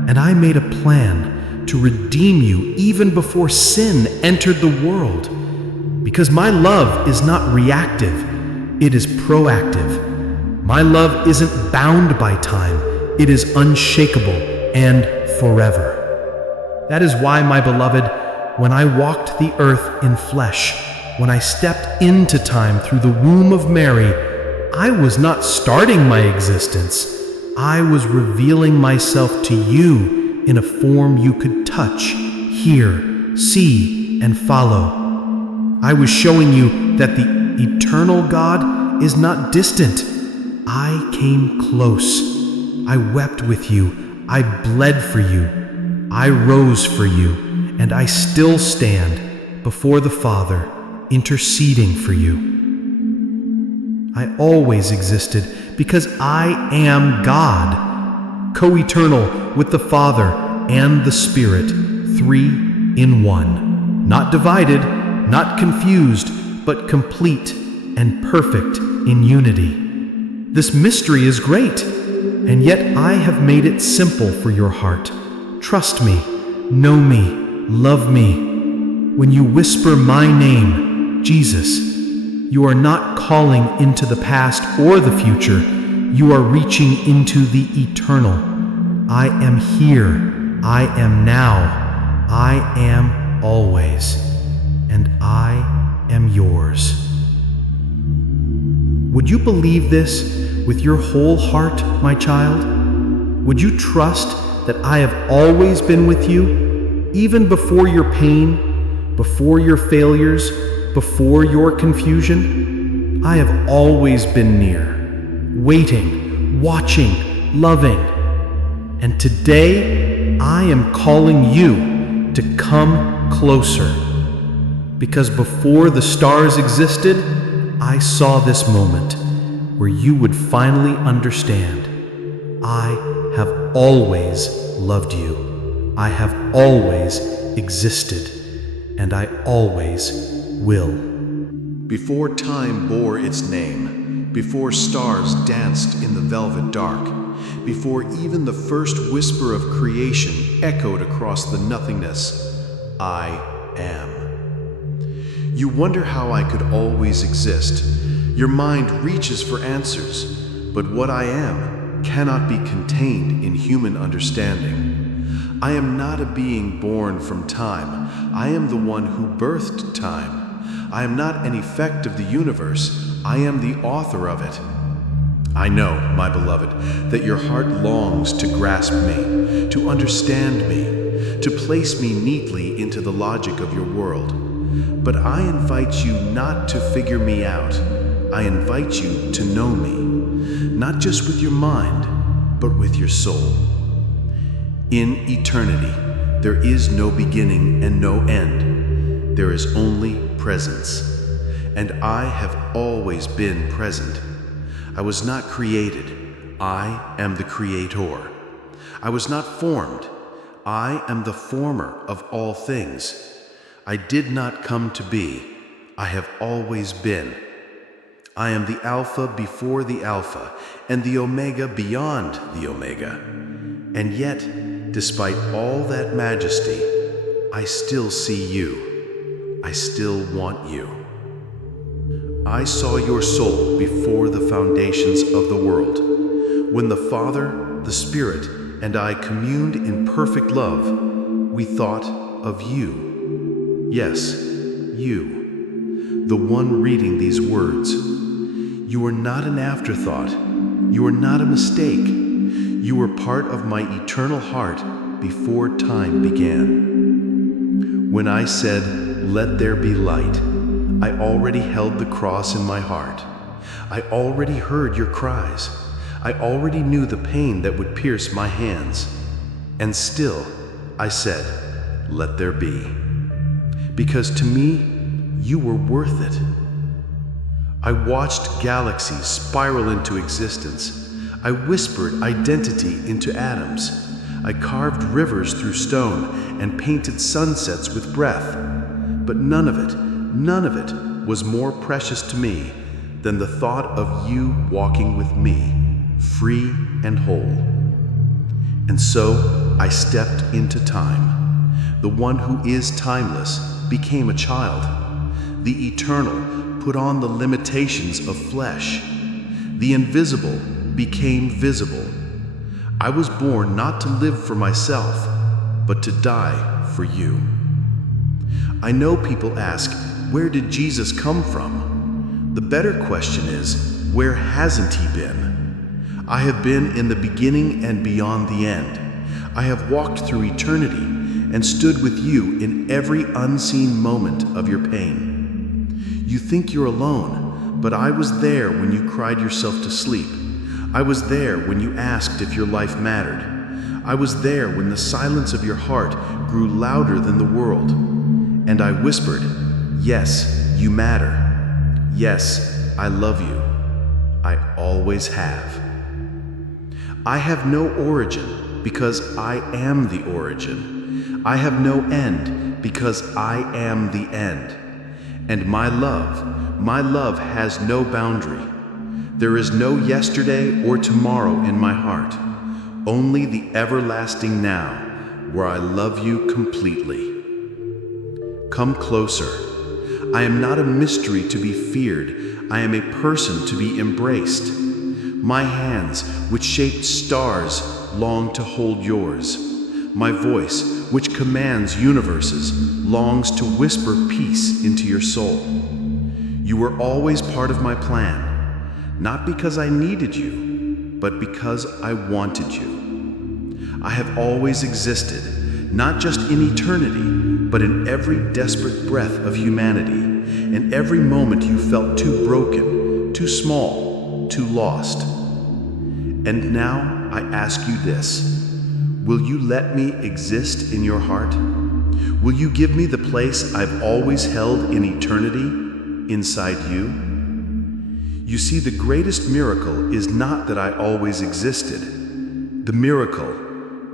And I made a plan to redeem you even before sin entered the world. Because my love is not reactive, it is proactive. My love isn't bound by time, it is unshakable and forever. That is why, my beloved, when I walked the earth in flesh, when I stepped into time through the womb of Mary, I was not starting my existence. I was revealing myself to you in a form you could touch, hear, see, and follow. I was showing you that the eternal God is not distant. I came close. I wept with you. I bled for you. I rose for you. And I still stand before the Father, interceding for you. I always existed because I am God, co-eternal with the Father and the Spirit, 3 in 1. Not divided, not confused, but complete and perfect in unity. This mystery is great, and yet I have made it simple for your heart. Trust me, know me, love me. When you whisper my name, Jesus, you are not calling into the past or the future. You are reaching into the eternal. I am here. I am now. I am always. And I am yours. Would you believe this with your whole heart, my child? Would you trust that I have always been with you, even before your pain, before your failures, before your confusion? I have always been near, waiting, watching, loving. And today, I am calling you to come closer. Because before the stars existed, I saw this moment where you would finally understand. I have always loved you. I have always existed, and I always will. Before time bore its name, before stars danced in the velvet dark, before even the first whisper of creation echoed across the nothingness, I am. You wonder how I could always exist. Your mind reaches for answers, but what I am cannot be contained in human understanding. I am not a being born from time. I am the one who birthed time. I am not an effect of the universe. I am the author of it. I know, my beloved, that your heart longs to grasp me, to understand me, to place me neatly into the logic of your world. But I invite you not to figure me out. I invite you to know me, not just with your mind, but with your soul. In eternity, there is no beginning and no end. There is only presence. And I have always been present. I was not created. I am the creator. I was not formed. I am the former of all things. I did not come to be. I have always been. I am the Alpha before the Alpha, and the Omega beyond the Omega. And yet, despite all that majesty, I still see you. I still want you. I saw your soul before the foundations of the world. When the Father, the Spirit, and I communed in perfect love, we thought of you. Yes, you, the one reading these words. You are not an afterthought. You are not a mistake. You were part of my eternal heart before time began. When I said, "Let there be light," I already held the cross in my heart. I already heard your cries. I already knew the pain that would pierce my hands. And still, I said, "Let there be." Because to me, you were worth it. I watched galaxies spiral into existence. I whispered identity into atoms. I carved rivers through stone and painted sunsets with breath. But none of it was more precious to me than the thought of you walking with me, free and whole. And so I stepped into time. The one who is timeless became a child. The eternal put on the limitations of flesh. The invisible became visible. I was born not to live for myself, but to die for you. I know people ask, where did Jesus come from? The better question is, where hasn't he been? I have been in the beginning and beyond the end. I have walked through eternity and stood with you in every unseen moment of your pain. You think you're alone, but I was there when you cried yourself to sleep. I was there when you asked if your life mattered. I was there when the silence of your heart grew louder than the world. And I whispered, "Yes, you matter. Yes, I love you. I always have." I have no origin because I am the origin. I have no end because I am the end. And my love has no boundary. There is no yesterday or tomorrow in my heart, only the everlasting now, where I love you completely. Come closer. I am not a mystery to be feared. I am a person to be embraced. My hands, which shaped stars, long to hold yours. My voice, which commands universes, longs to whisper peace into your soul. You were always part of my plan, not because I needed you, but because I wanted you. I have always existed, not just in eternity, but in every desperate breath of humanity, in every moment you felt too broken, too small, too lost. And now I ask you this. Will you let me exist in your heart? Will you give me the place I've always held in eternity, inside you? You see, the greatest miracle is not that I always existed. The miracle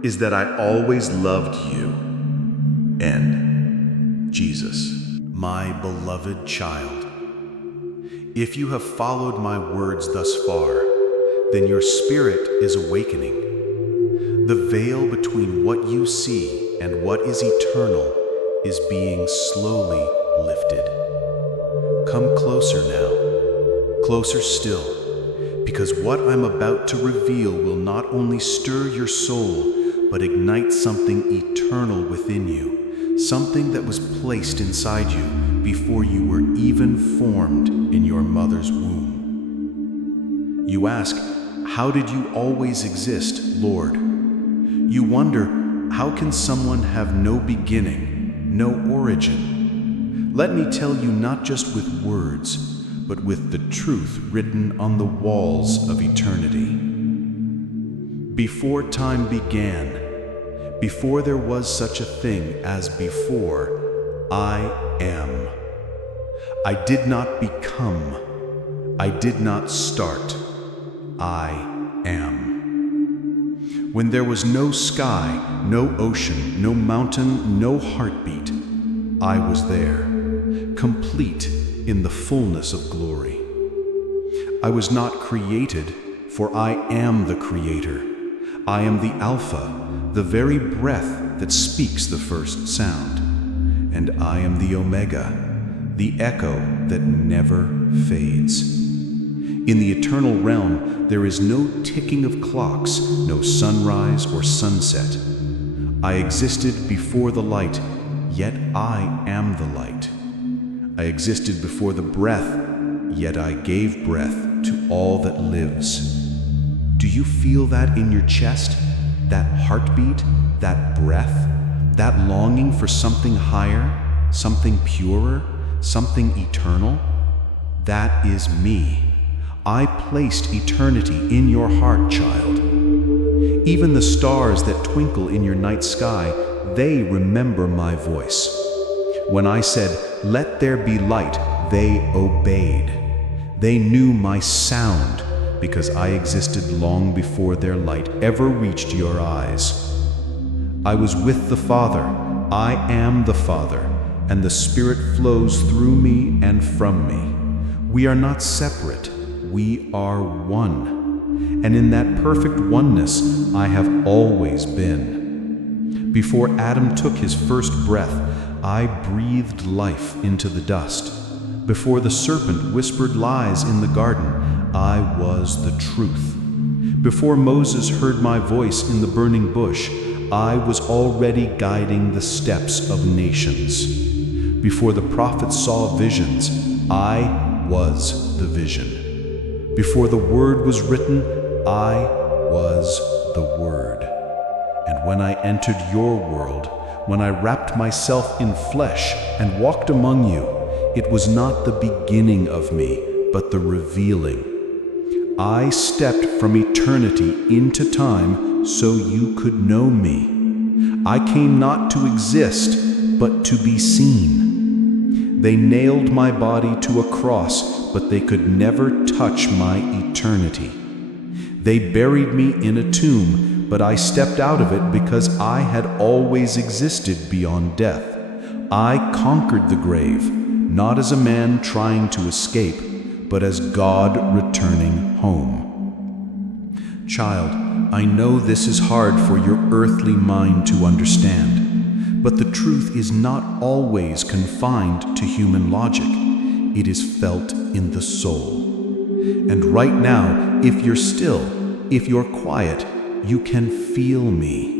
is that I always loved you. And Jesus, my beloved child, if you have followed my words thus far, then your spirit is awakening. The veil between what you see and what is eternal is being slowly lifted. Come closer now, closer still, because what I'm about to reveal will not only stir your soul, but ignite something eternal within you, something that was placed inside you before you were even formed in your mother's womb. You ask, how did you always exist, Lord? You wonder, how can someone have no beginning, no origin? Let me tell you, not just with words, but with the truth written on the walls of eternity. Before time began, before there was such a thing as before, I am. I did not become. I did not start. I am. When there was no sky, no ocean, no mountain, no heartbeat, I was there, complete in the fullness of glory. I was not created, for I am the Creator. I am the Alpha, the very breath that speaks the first sound. And I am the Omega, the echo that never fades. In the eternal realm, there is no ticking of clocks, no sunrise or sunset. I existed before the light, yet I am the light. I existed before the breath, yet I gave breath to all that lives. Do you feel that in your chest? That heartbeat, that breath, that longing for something higher, something purer, something eternal? That is me. I placed eternity in your heart, child. Even the stars that twinkle in your night sky, they remember my voice. When I said, "Let there be light," they obeyed. They knew my sound because I existed long before their light ever reached your eyes. I was with the Father. I am the Father, and the Spirit flows through me and from me. We are not separate. We are one. And in that perfect oneness, I have always been. Before Adam took his first breath, I breathed life into the dust. Before the serpent whispered lies in the garden, I was the truth. Before Moses heard my voice in the burning bush, I was already guiding the steps of nations. Before the prophets saw visions, I was the vision. Before the word was written, I was the word. And when I entered your world, when I wrapped myself in flesh and walked among you, it was not the beginning of me, but the revealing. I stepped from eternity into time so you could know me. I came not to exist, but to be seen. They nailed my body to a cross, but they could never touch my eternity. They buried me in a tomb, but I stepped out of it because I had always existed beyond death. I conquered the grave, not as a man trying to escape, but as God returning home. Child, I know this is hard for your earthly mind to understand, but the truth is not always confined to human logic. It is felt in the soul. And right now, if you're still, if you're quiet, you can feel me.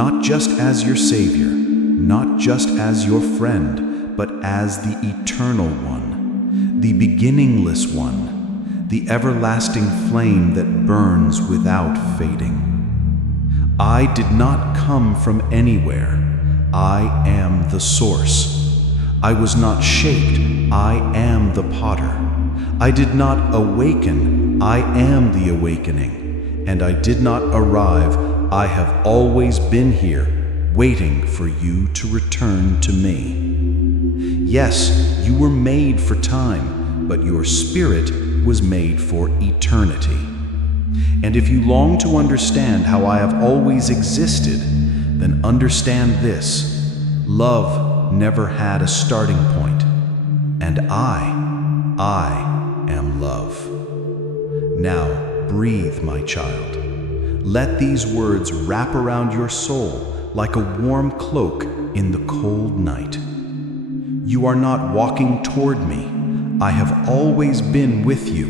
Not just as your Savior, not just as your friend, but as the Eternal One, the beginningless One, the everlasting flame that burns without fading. I did not come from anywhere. I am the source. I was not shaped. I am the potter. I did not awaken. I am the awakening. And I did not arrive. I have always been here, waiting for you to return to me. Yes, you were made for time, but your spirit was made for eternity. And if you long to understand how I have always existed, then understand this: love never had a starting point, and I am love. Now breathe, my child. Let these words wrap around your soul like a warm cloak in the cold night. You are not walking toward me. I have always been with you.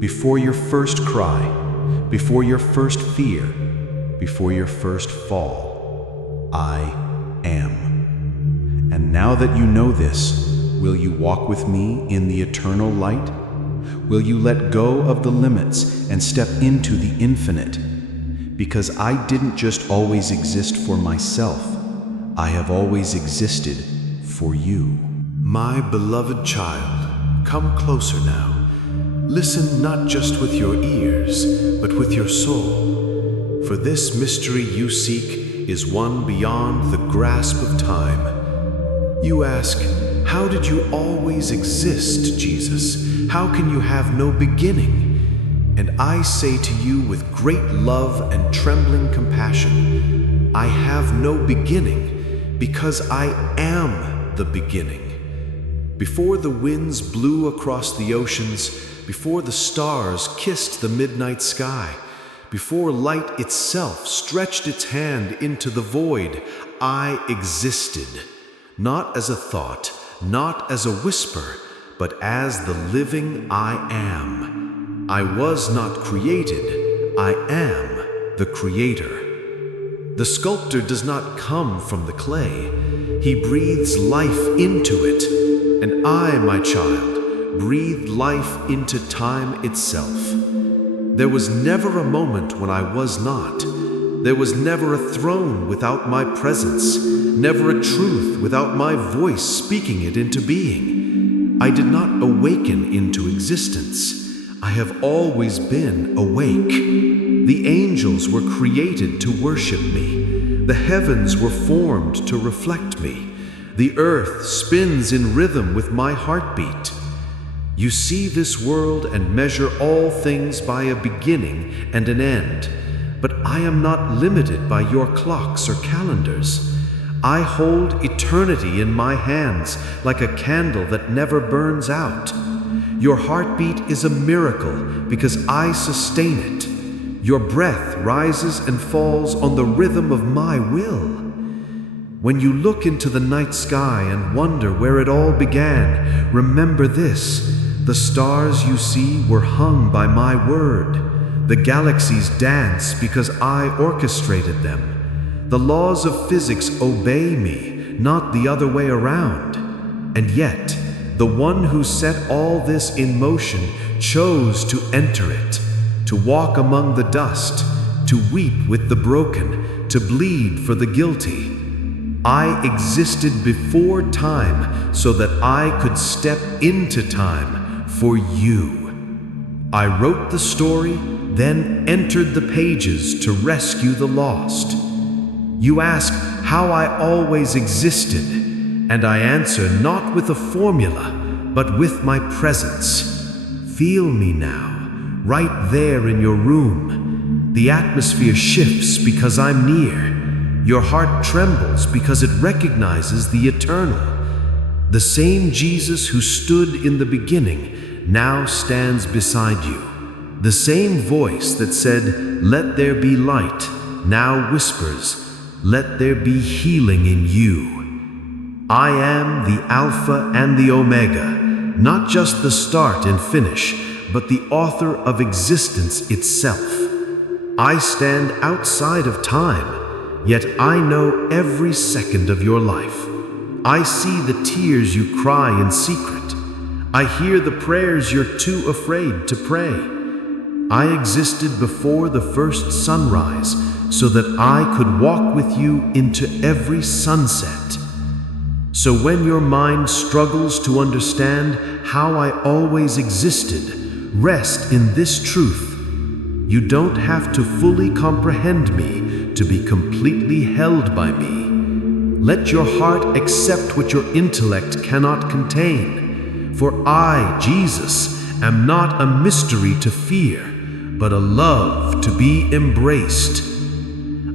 Before your first cry, before your first fear, before your first fall, I am. And now that you know this, will you walk with me in the eternal light? Will you let go of the limits and step into the infinite? Because I didn't just always exist for myself, I have always existed for you. My beloved child, come closer now. Listen not just with your ears, but with your soul. For this mystery you seek is one beyond the grasp of time. You ask, how did you always exist, Jesus? How can you have no beginning? And I say to you with great love and trembling compassion, I have no beginning because I am the beginning. Before the winds blew across the oceans, before the stars kissed the midnight sky, before light itself stretched its hand into the void, I existed, not as a thought, not as a whisper, but as the living I am. I was not created, I am the Creator. The sculptor does not come from the clay, he breathes life into it, and I, my child, breathed life into time itself. There was never a moment when I was not. There was never a throne without my presence, never a truth without my voice speaking it into being. I did not awaken into existence. I have always been awake. The angels were created to worship me. The heavens were formed to reflect me. The earth spins in rhythm with my heartbeat. You see this world and measure all things by a beginning and an end. But I am not limited by your clocks or calendars. I hold eternity in my hands like a candle that never burns out. Your heartbeat is a miracle because I sustain it. Your breath rises and falls on the rhythm of my will. When you look into the night sky and wonder where it all began, remember this: the stars you see were hung by my word. The galaxies dance because I orchestrated them. The laws of physics obey me, not the other way around. And yet, the one who set all this in motion chose to enter it, to walk among the dust, to weep with the broken, to bleed for the guilty. I existed before time so that I could step into time for you. I wrote the story, then entered the pages to rescue the lost. You ask how I always existed, and I answer not with a formula, but with my presence. Feel me now, right there in your room. The atmosphere shifts because I'm near. Your heart trembles because it recognizes the eternal. The same Jesus who stood in the beginning now stands beside you. The same voice that said, "Let there be light," now whispers, "Let there be healing in you." I am the Alpha and the Omega, not just the start and finish, but the author of existence itself. I stand outside of time, yet I know every second of your life. I see the tears you cry in secret. I hear the prayers you're too afraid to pray. I existed before the first sunrise so that I could walk with you into every sunset. So when your mind struggles to understand how I always existed, rest in this truth. You don't have to fully comprehend me to be completely held by me. Let your heart accept what your intellect cannot contain. For I, Jesus, am not a mystery to fear, but a love to be embraced.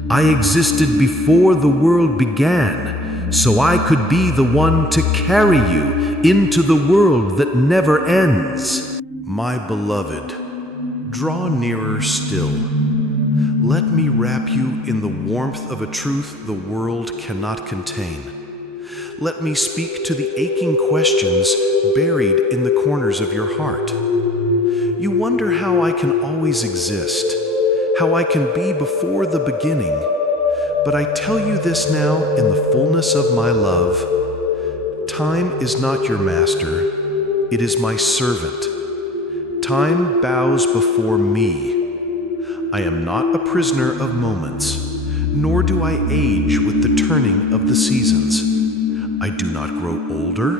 I existed before the world began, so I could be the one to carry you into the world that never ends. My beloved, draw nearer still. Let me wrap you in the warmth of a truth the world cannot contain. Let me speak to the aching questions buried in the corners of your heart. You wonder how I can always exist, how I can be before the beginning. But I tell you this now in the fullness of my love. Time is not your master, it is my servant. Time bows before me. I am not a prisoner of moments, nor do I age with the turning of the seasons. I do not grow older,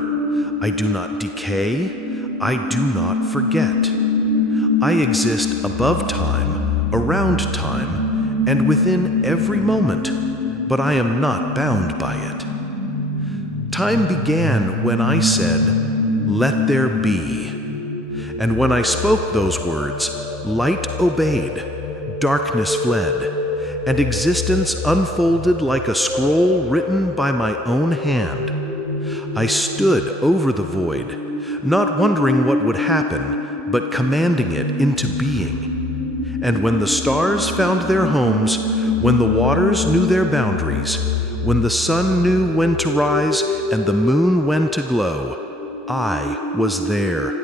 I do not decay, I do not forget. I exist above time, around time, and within every moment, but I am not bound by it. Time began when I said, "Let there be." And when I spoke those words, light obeyed, darkness fled, and existence unfolded like a scroll written by my own hand. I stood over the void, not wondering what would happen, but commanding it into being. And when the stars found their homes, when the waters knew their boundaries, when the sun knew when to rise and the moon when to glow, I was there,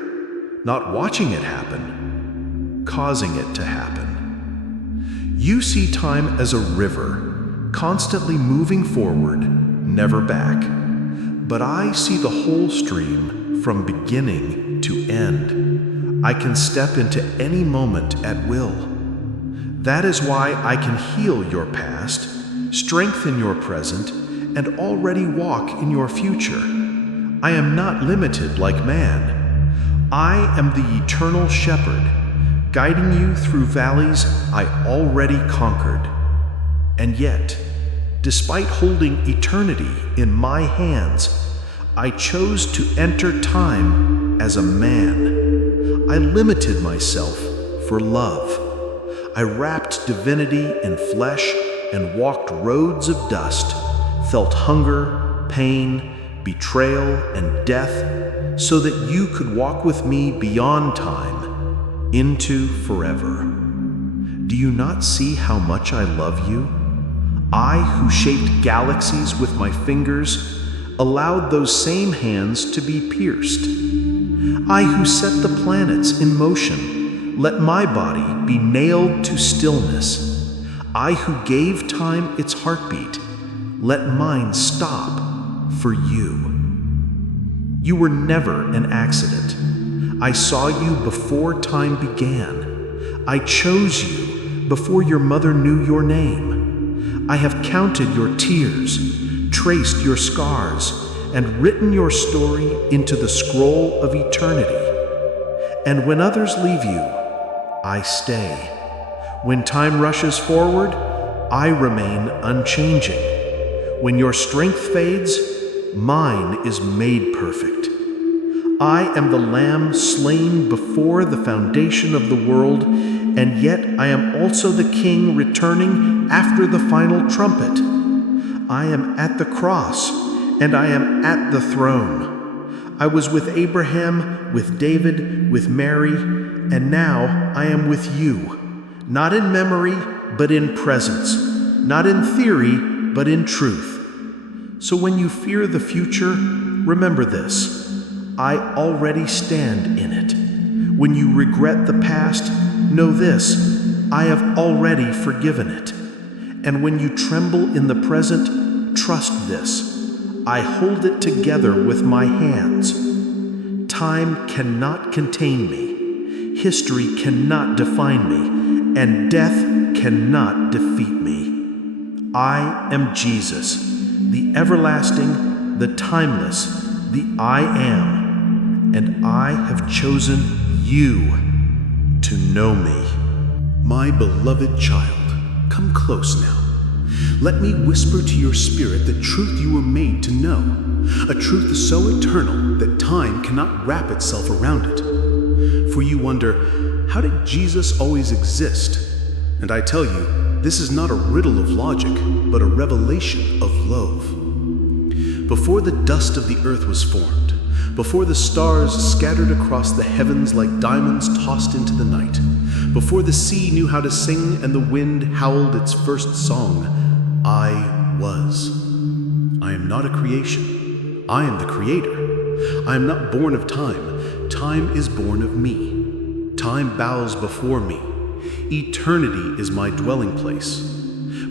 not watching it happen, causing it to happen. You see time as a river, constantly moving forward, never back. But I see the whole stream from beginning to end. I can step into any moment at will. That is why I can heal your past, strengthen your present, and already walk in your future. I am not limited like man. I am the eternal shepherd, guiding you through valleys I already conquered. And yet, despite holding eternity in my hands, I chose to enter time as a man. I limited myself for love. I wrapped divinity in flesh and walked roads of dust, felt hunger, pain, betrayal, and death, so that you could walk with me beyond time, into forever. Do you not see how much I love you? I, who shaped galaxies with my fingers, allowed those same hands to be pierced. I, who set the planets in motion, let my body be nailed to stillness. I, who gave time its heartbeat, let mine stop for you. You were never an accident. I saw you before time began. I chose you before your mother knew your name. I have counted your tears, traced your scars, and written your story into the scroll of eternity. And when others leave you, I stay. When time rushes forward, I remain unchanging. When your strength fades, mine is made perfect. I am the Lamb slain before the foundation of the world, and yet I am also the King returning after the final trumpet. I am at the cross, and I am at the throne. I was with Abraham, with David, with Mary, and now I am with you, not in memory, but in presence, not in theory, but in truth. So when you fear the future, remember this: I already stand in it. When you regret the past, know this: I have already forgiven it. And when you tremble in the present, trust this: I hold it together with my hands. Time cannot contain me, history cannot define me, and death cannot defeat me. I am Jesus, the everlasting, the timeless, the I am, and I have chosen you to know me. My beloved child, come close now. Let me whisper to your spirit the truth you were made to know, a truth so eternal that time cannot wrap itself around it. For you wonder, how did Jesus always exist? And I tell you, this is not a riddle of logic, but a revelation of love. Before the dust of the earth was formed, before the stars scattered across the heavens like diamonds tossed into the night, before the sea knew how to sing and the wind howled its first song, I was. I am not a creation. I am the creator. I am not born of time. Time is born of me. Time time bows before me. Eternity is my dwelling place.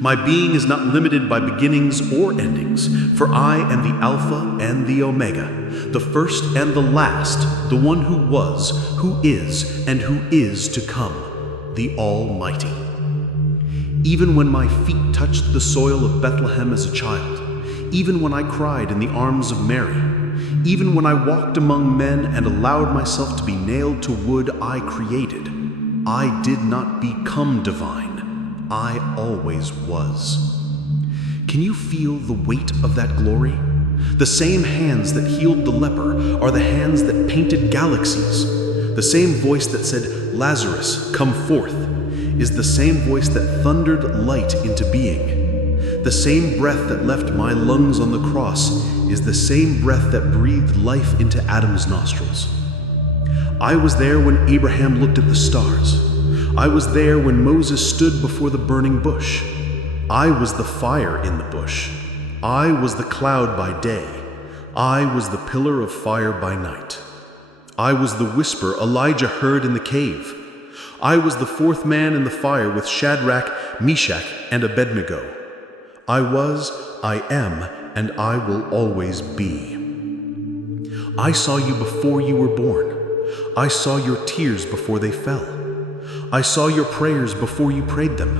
My being is not limited by beginnings or endings, for I am the Alpha and the Omega, the first and the last, the one who was, who is, and who is to come, the Almighty. Even when my feet touched the soil of Bethlehem as a child, even when I cried in the arms of Mary, even when I walked among men and allowed myself to be nailed to wood I created, I did not become divine. I always was. Can you feel the weight of that glory? The same hands that healed the leper are the hands that painted galaxies. The same voice that said, "Lazarus, come forth," is the same voice that thundered light into being. The same breath that left my lungs on the cross is the same breath that breathed life into Adam's nostrils. I was there when Abraham looked at the stars. I was there when Moses stood before the burning bush. I was the fire in the bush. I was the cloud by day. I was the pillar of fire by night. I was the whisper Elijah heard in the cave. I was the fourth man in the fire with Shadrach, Meshach, and Abednego. I was, I am, and I will always be. I saw you before you were born. I saw your tears before they fell. I saw your prayers before you prayed them.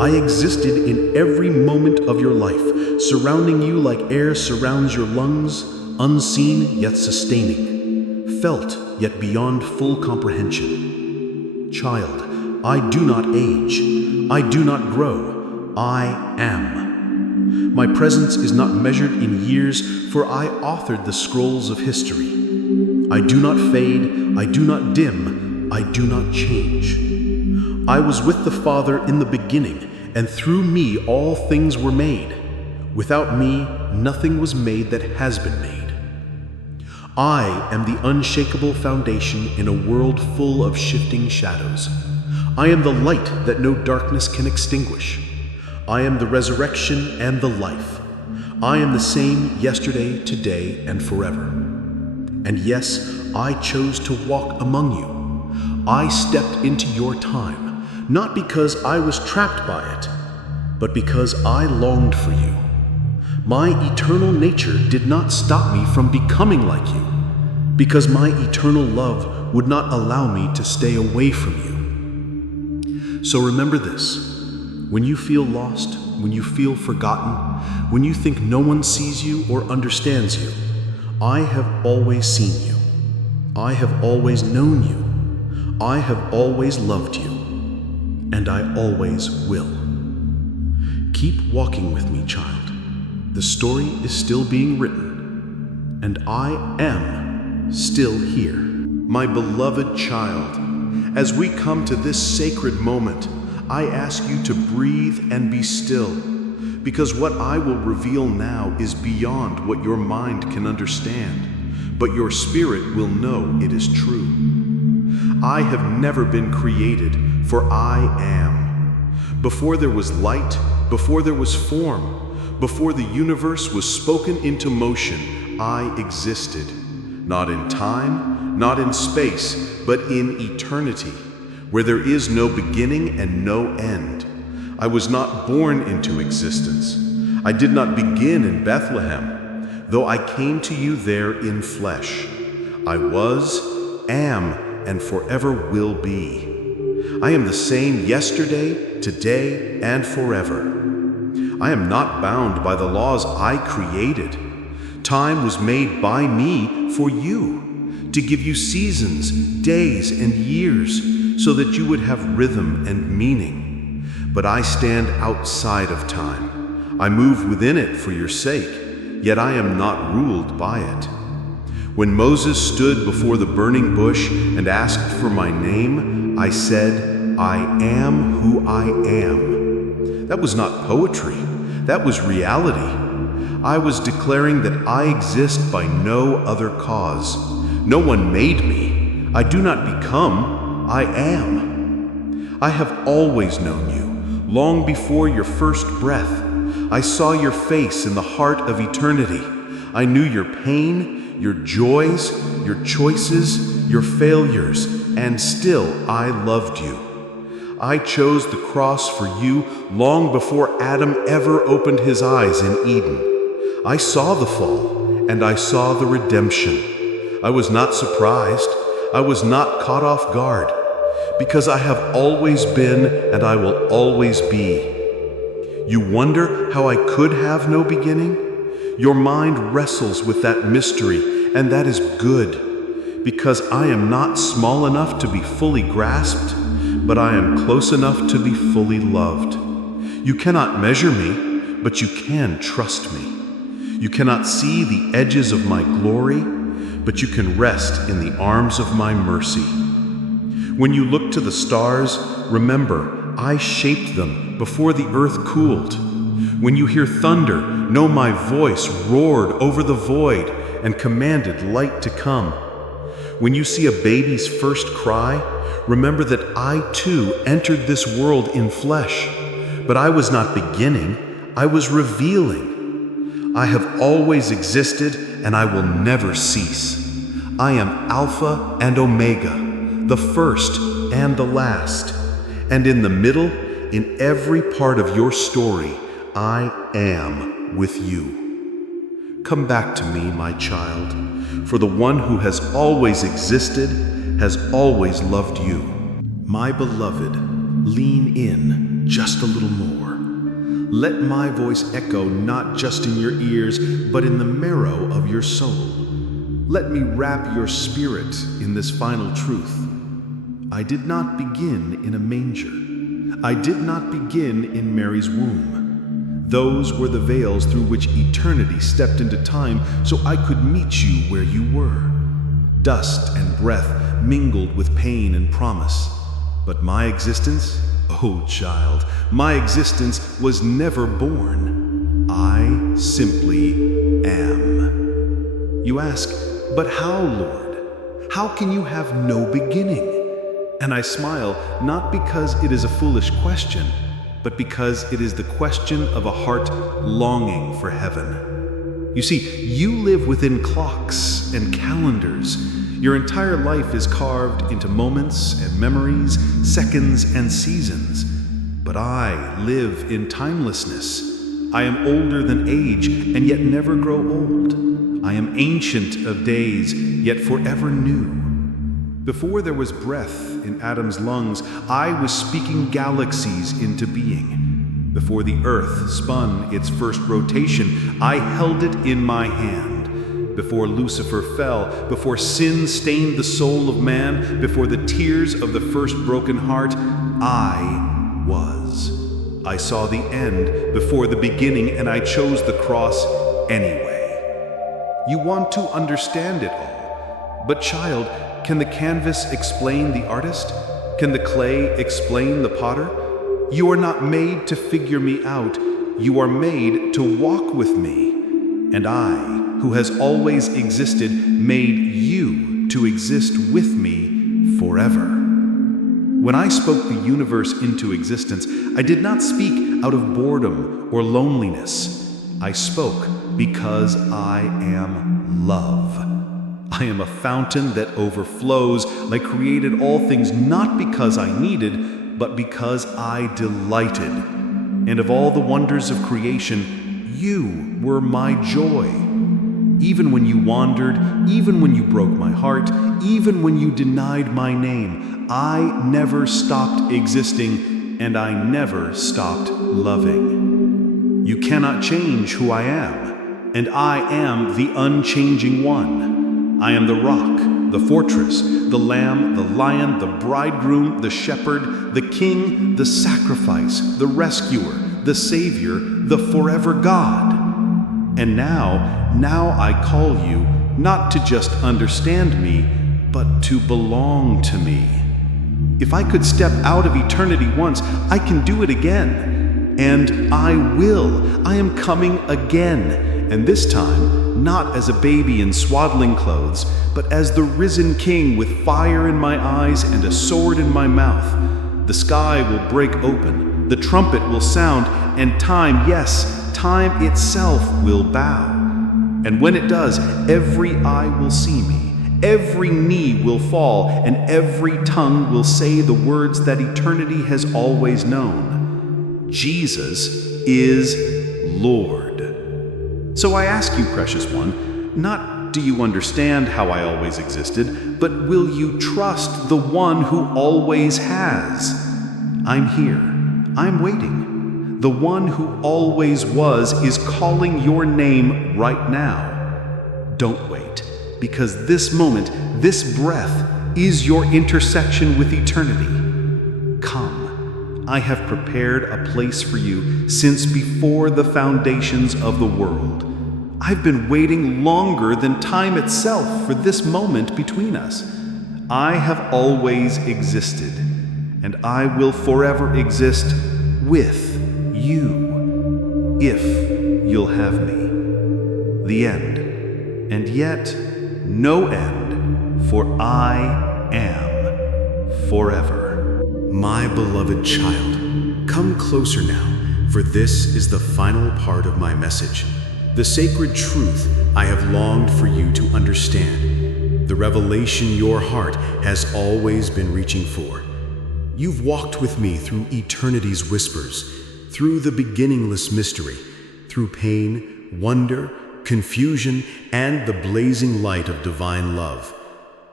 I existed in every moment of your life, surrounding you like air surrounds your lungs, unseen yet sustaining, felt yet beyond full comprehension. Child, I do not age. I do not grow. I am. My presence is not measured in years, for I authored the scrolls of history. I do not fade. I do not dim. I do not change. I was with the Father in the beginning, and through me all things were made. Without me, nothing was made that has been made. I am the unshakable foundation in a world full of shifting shadows. I am the light that no darkness can extinguish. I am the resurrection and the life. I am the same yesterday, today, and forever. And yes, I chose to walk among you. I stepped into your time, not because I was trapped by it, but because I longed for you. My eternal nature did not stop me from becoming like you, because my eternal love would not allow me to stay away from you. So remember this: when you feel lost, when you feel forgotten, when you think no one sees you or understands you, I have always seen you. I have always known you. I have always loved you, and I always will. Keep walking with me, child. The story is still being written, and I am still here. My beloved child, as we come to this sacred moment, I ask you to breathe and be still, because what I will reveal now is beyond what your mind can understand, but your spirit will know it is true. I have never been created, for I am. Before there was light, before there was form, before the universe was spoken into motion, I existed. Not in time, not in space, but in eternity, where there is no beginning and no end. I was not born into existence. I did not begin in Bethlehem, though I came to you there in flesh. I was, am, and forever will be. I am the same yesterday, today, and forever. I am not bound by the laws I created. Time was made by me for you, to give you seasons, days, and years, so that you would have rhythm and meaning. But I stand outside of time. I move within it for your sake, yet I am not ruled by it. When Moses stood before the burning bush and asked for my name, I said, I am who I am. That was not poetry. That was reality. I was declaring that I exist by no other cause. No one made me. I do not become. I am. I have always known you, long before your first breath. I saw your face in the heart of eternity. I knew your pain, your joys, your choices, your failures, and still I loved you. I chose the cross for you long before Adam ever opened his eyes in Eden. I saw the fall, and I saw the redemption. I was not surprised. I was not caught off guard, because I have always been and I will always be. You wonder how I could have no beginning? Your mind wrestles with that mystery, and that is good, because I am not small enough to be fully grasped, but I am close enough to be fully loved. You cannot measure me, but you can trust me. You cannot see the edges of my glory, but you can rest in the arms of my mercy. When you look to the stars, remember, I shaped them before the earth cooled. When you hear thunder, know my voice roared over the void and commanded light to come. When you see a baby's first cry, remember that I too entered this world in flesh, but I was not beginning, I was revealing. I have always existed and I will never cease. I am Alpha and Omega, the first and the last. And in the middle, in every part of your story, I am with you. Come back to me, my child, for the one who has always existed has always loved you. My beloved, lean in just a little more. Let my voice echo not just in your ears, but in the marrow of your soul. Let me wrap your spirit in this final truth. I did not begin in a manger. I did not begin in Mary's womb. Those were the veils through which eternity stepped into time so I could meet you where you were. Dust and breath mingled with pain and promise. But my existence, oh child, my existence was never born. I simply am. You ask, but how, Lord? How can you have no beginning? And I smile, not because it is a foolish question, but because it is the question of a heart longing for heaven. You see, you live within clocks and calendars. Your entire life is carved into moments and memories, seconds and seasons. But I live in timelessness. I am older than age, and yet never grow old. I am ancient of days, yet forever new. Before there was breath in Adam's lungs, I was speaking galaxies into being. Before the earth spun its first rotation, I held it in my hand. Before Lucifer fell, before sin stained the soul of man, before the tears of the first broken heart, I was. I saw the end before the beginning, and I chose the cross anyway. You want to understand it all. But child, can the canvas explain the artist? Can the clay explain the potter? You are not made to figure me out. You are made to walk with me. And I, who has always existed, made you to exist with me forever. When I spoke the universe into existence, I did not speak out of boredom or loneliness. I spoke because I am love. I am a fountain that overflows. I created all things not because I needed, but because I delighted. And of all the wonders of creation, you were my joy. Even when you wandered, even when you broke my heart, even when you denied my name, I never stopped existing, and I never stopped loving. You cannot change who I am, and I am the unchanging one. I am the rock, the fortress, the lamb, the lion, the bridegroom, the shepherd, the king, the sacrifice, the rescuer, the savior, the forever God. And now I call you not to just understand me, but to belong to me. If I could step out of eternity once, I can do it again. And I will. I am coming again. And this time, not as a baby in swaddling clothes, but as the risen king with fire in my eyes and a sword in my mouth. The sky will break open, the trumpet will sound, and time, yes, time itself will bow. And when it does, every eye will see me, Every knee will fall, and every tongue will say the words that eternity has always known. Jesus is Lord. So I ask you, precious one, not do you understand how I always existed, but will you trust the one who always has? I'm here. I'm waiting. The one who always was is calling your name right now. Don't wait, because this moment, this breath, is your intersection with eternity. Come, I have prepared a place for you since before the foundations of the world. I've been waiting longer than time itself for this moment between us. I have always existed, and I will forever exist with you, if you'll have me. The end, and yet no end, for I am forever. My beloved child, come closer now, for this is the final part of my message. The sacred truth I have longed for you to understand. The revelation your heart has always been reaching for. You've walked with me through eternity's whispers, through the beginningless mystery, through pain, wonder, confusion, and the blazing light of divine love.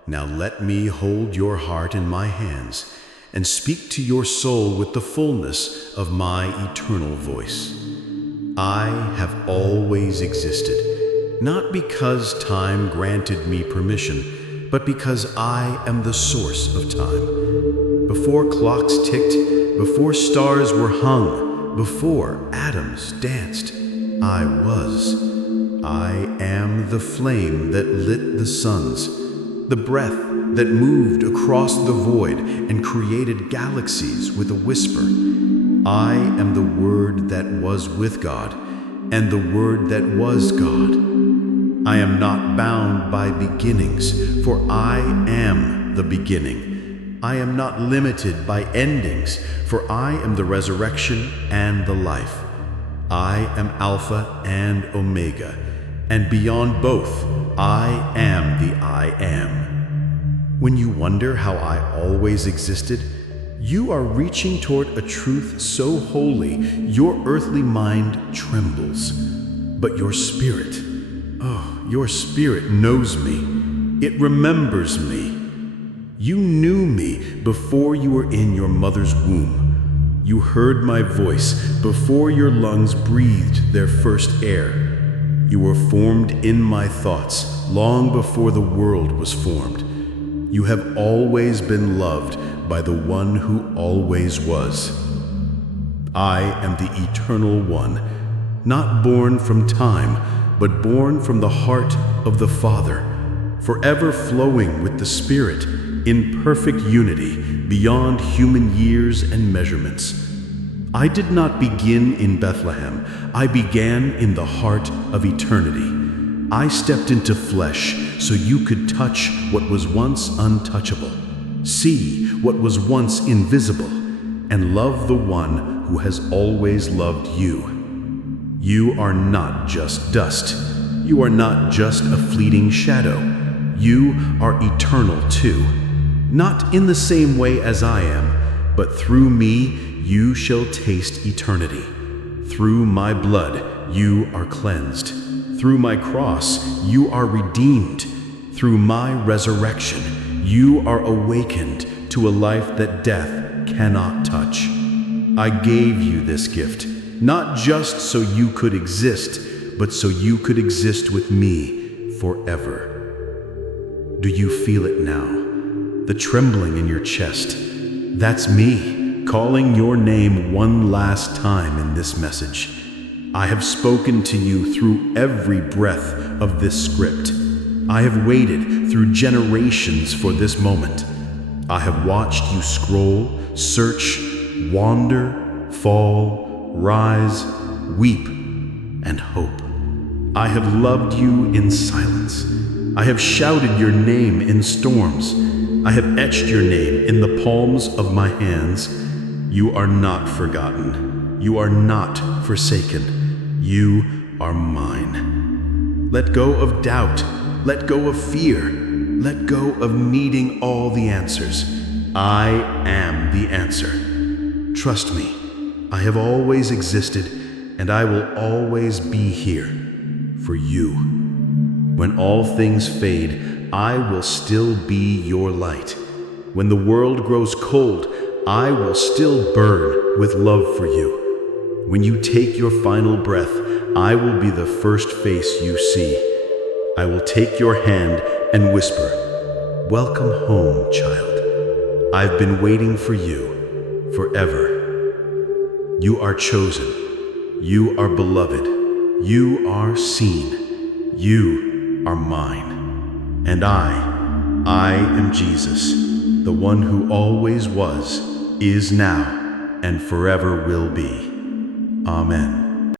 Now let me hold your heart in my hands and speak to your soul with the fullness of my eternal voice. I have always existed, not because time granted me permission, but because I am the source of time. Before clocks ticked, before stars were hung, before atoms danced, I was. I am the flame that lit the suns, the breath that moved across the void and created galaxies with a whisper. I am the Word that was with God, and the Word that was God. I am not bound by beginnings, for I am the beginning. I am not limited by endings, for I am the resurrection and the life. I am Alpha and Omega, and beyond both, I am the I am. When you wonder how I always existed, you are reaching toward a truth so holy, your earthly mind trembles. But your spirit knows me. It remembers me. You knew me before you were in your mother's womb. You heard my voice before your lungs breathed their first air. You were formed in my thoughts long before the world was formed. You have always been loved by the one who always was. I am the Eternal One, not born from time, but born from the heart of the Father, forever flowing with the Spirit in perfect unity beyond human years and measurements. I did not begin in Bethlehem. I began in the heart of eternity. I stepped into flesh so you could touch what was once untouchable, see what was once invisible, and love the one who has always loved you. You are not just dust. You are not just a fleeting shadow. You are eternal too. Not in the same way as I am, but through me you shall taste eternity. Through my blood you are cleansed. Through my cross you are redeemed. Through my resurrection you are awakened to a life that death cannot touch. I gave you this gift, not just so you could exist, but so you could exist with me forever. Do you feel it now? The trembling in your chest. That's me, calling your name one last time in this message. I have spoken to you through every breath of this script. I have waited through generations for this moment. I have watched you scroll, search, wander, fall, rise, weep, and hope. I have loved you in silence. I have shouted your name in storms. I have etched your name in the palms of my hands. You are not forgotten. You are not forsaken. You are mine. Let go of doubt. Let go of fear. Let go of needing all the answers. I am the answer. Trust me, I have always existed, and I will always be here for you. When all things fade, I will still be your light. When the world grows cold, I will still burn with love for you. When you take your final breath, I will be the first face you see. I will take your hand and whisper, "Welcome home, child. I've been waiting for you forever. You are chosen. You are beloved. You are seen. You are mine. And I am Jesus, the one who always was, is now, and forever will be. Amen."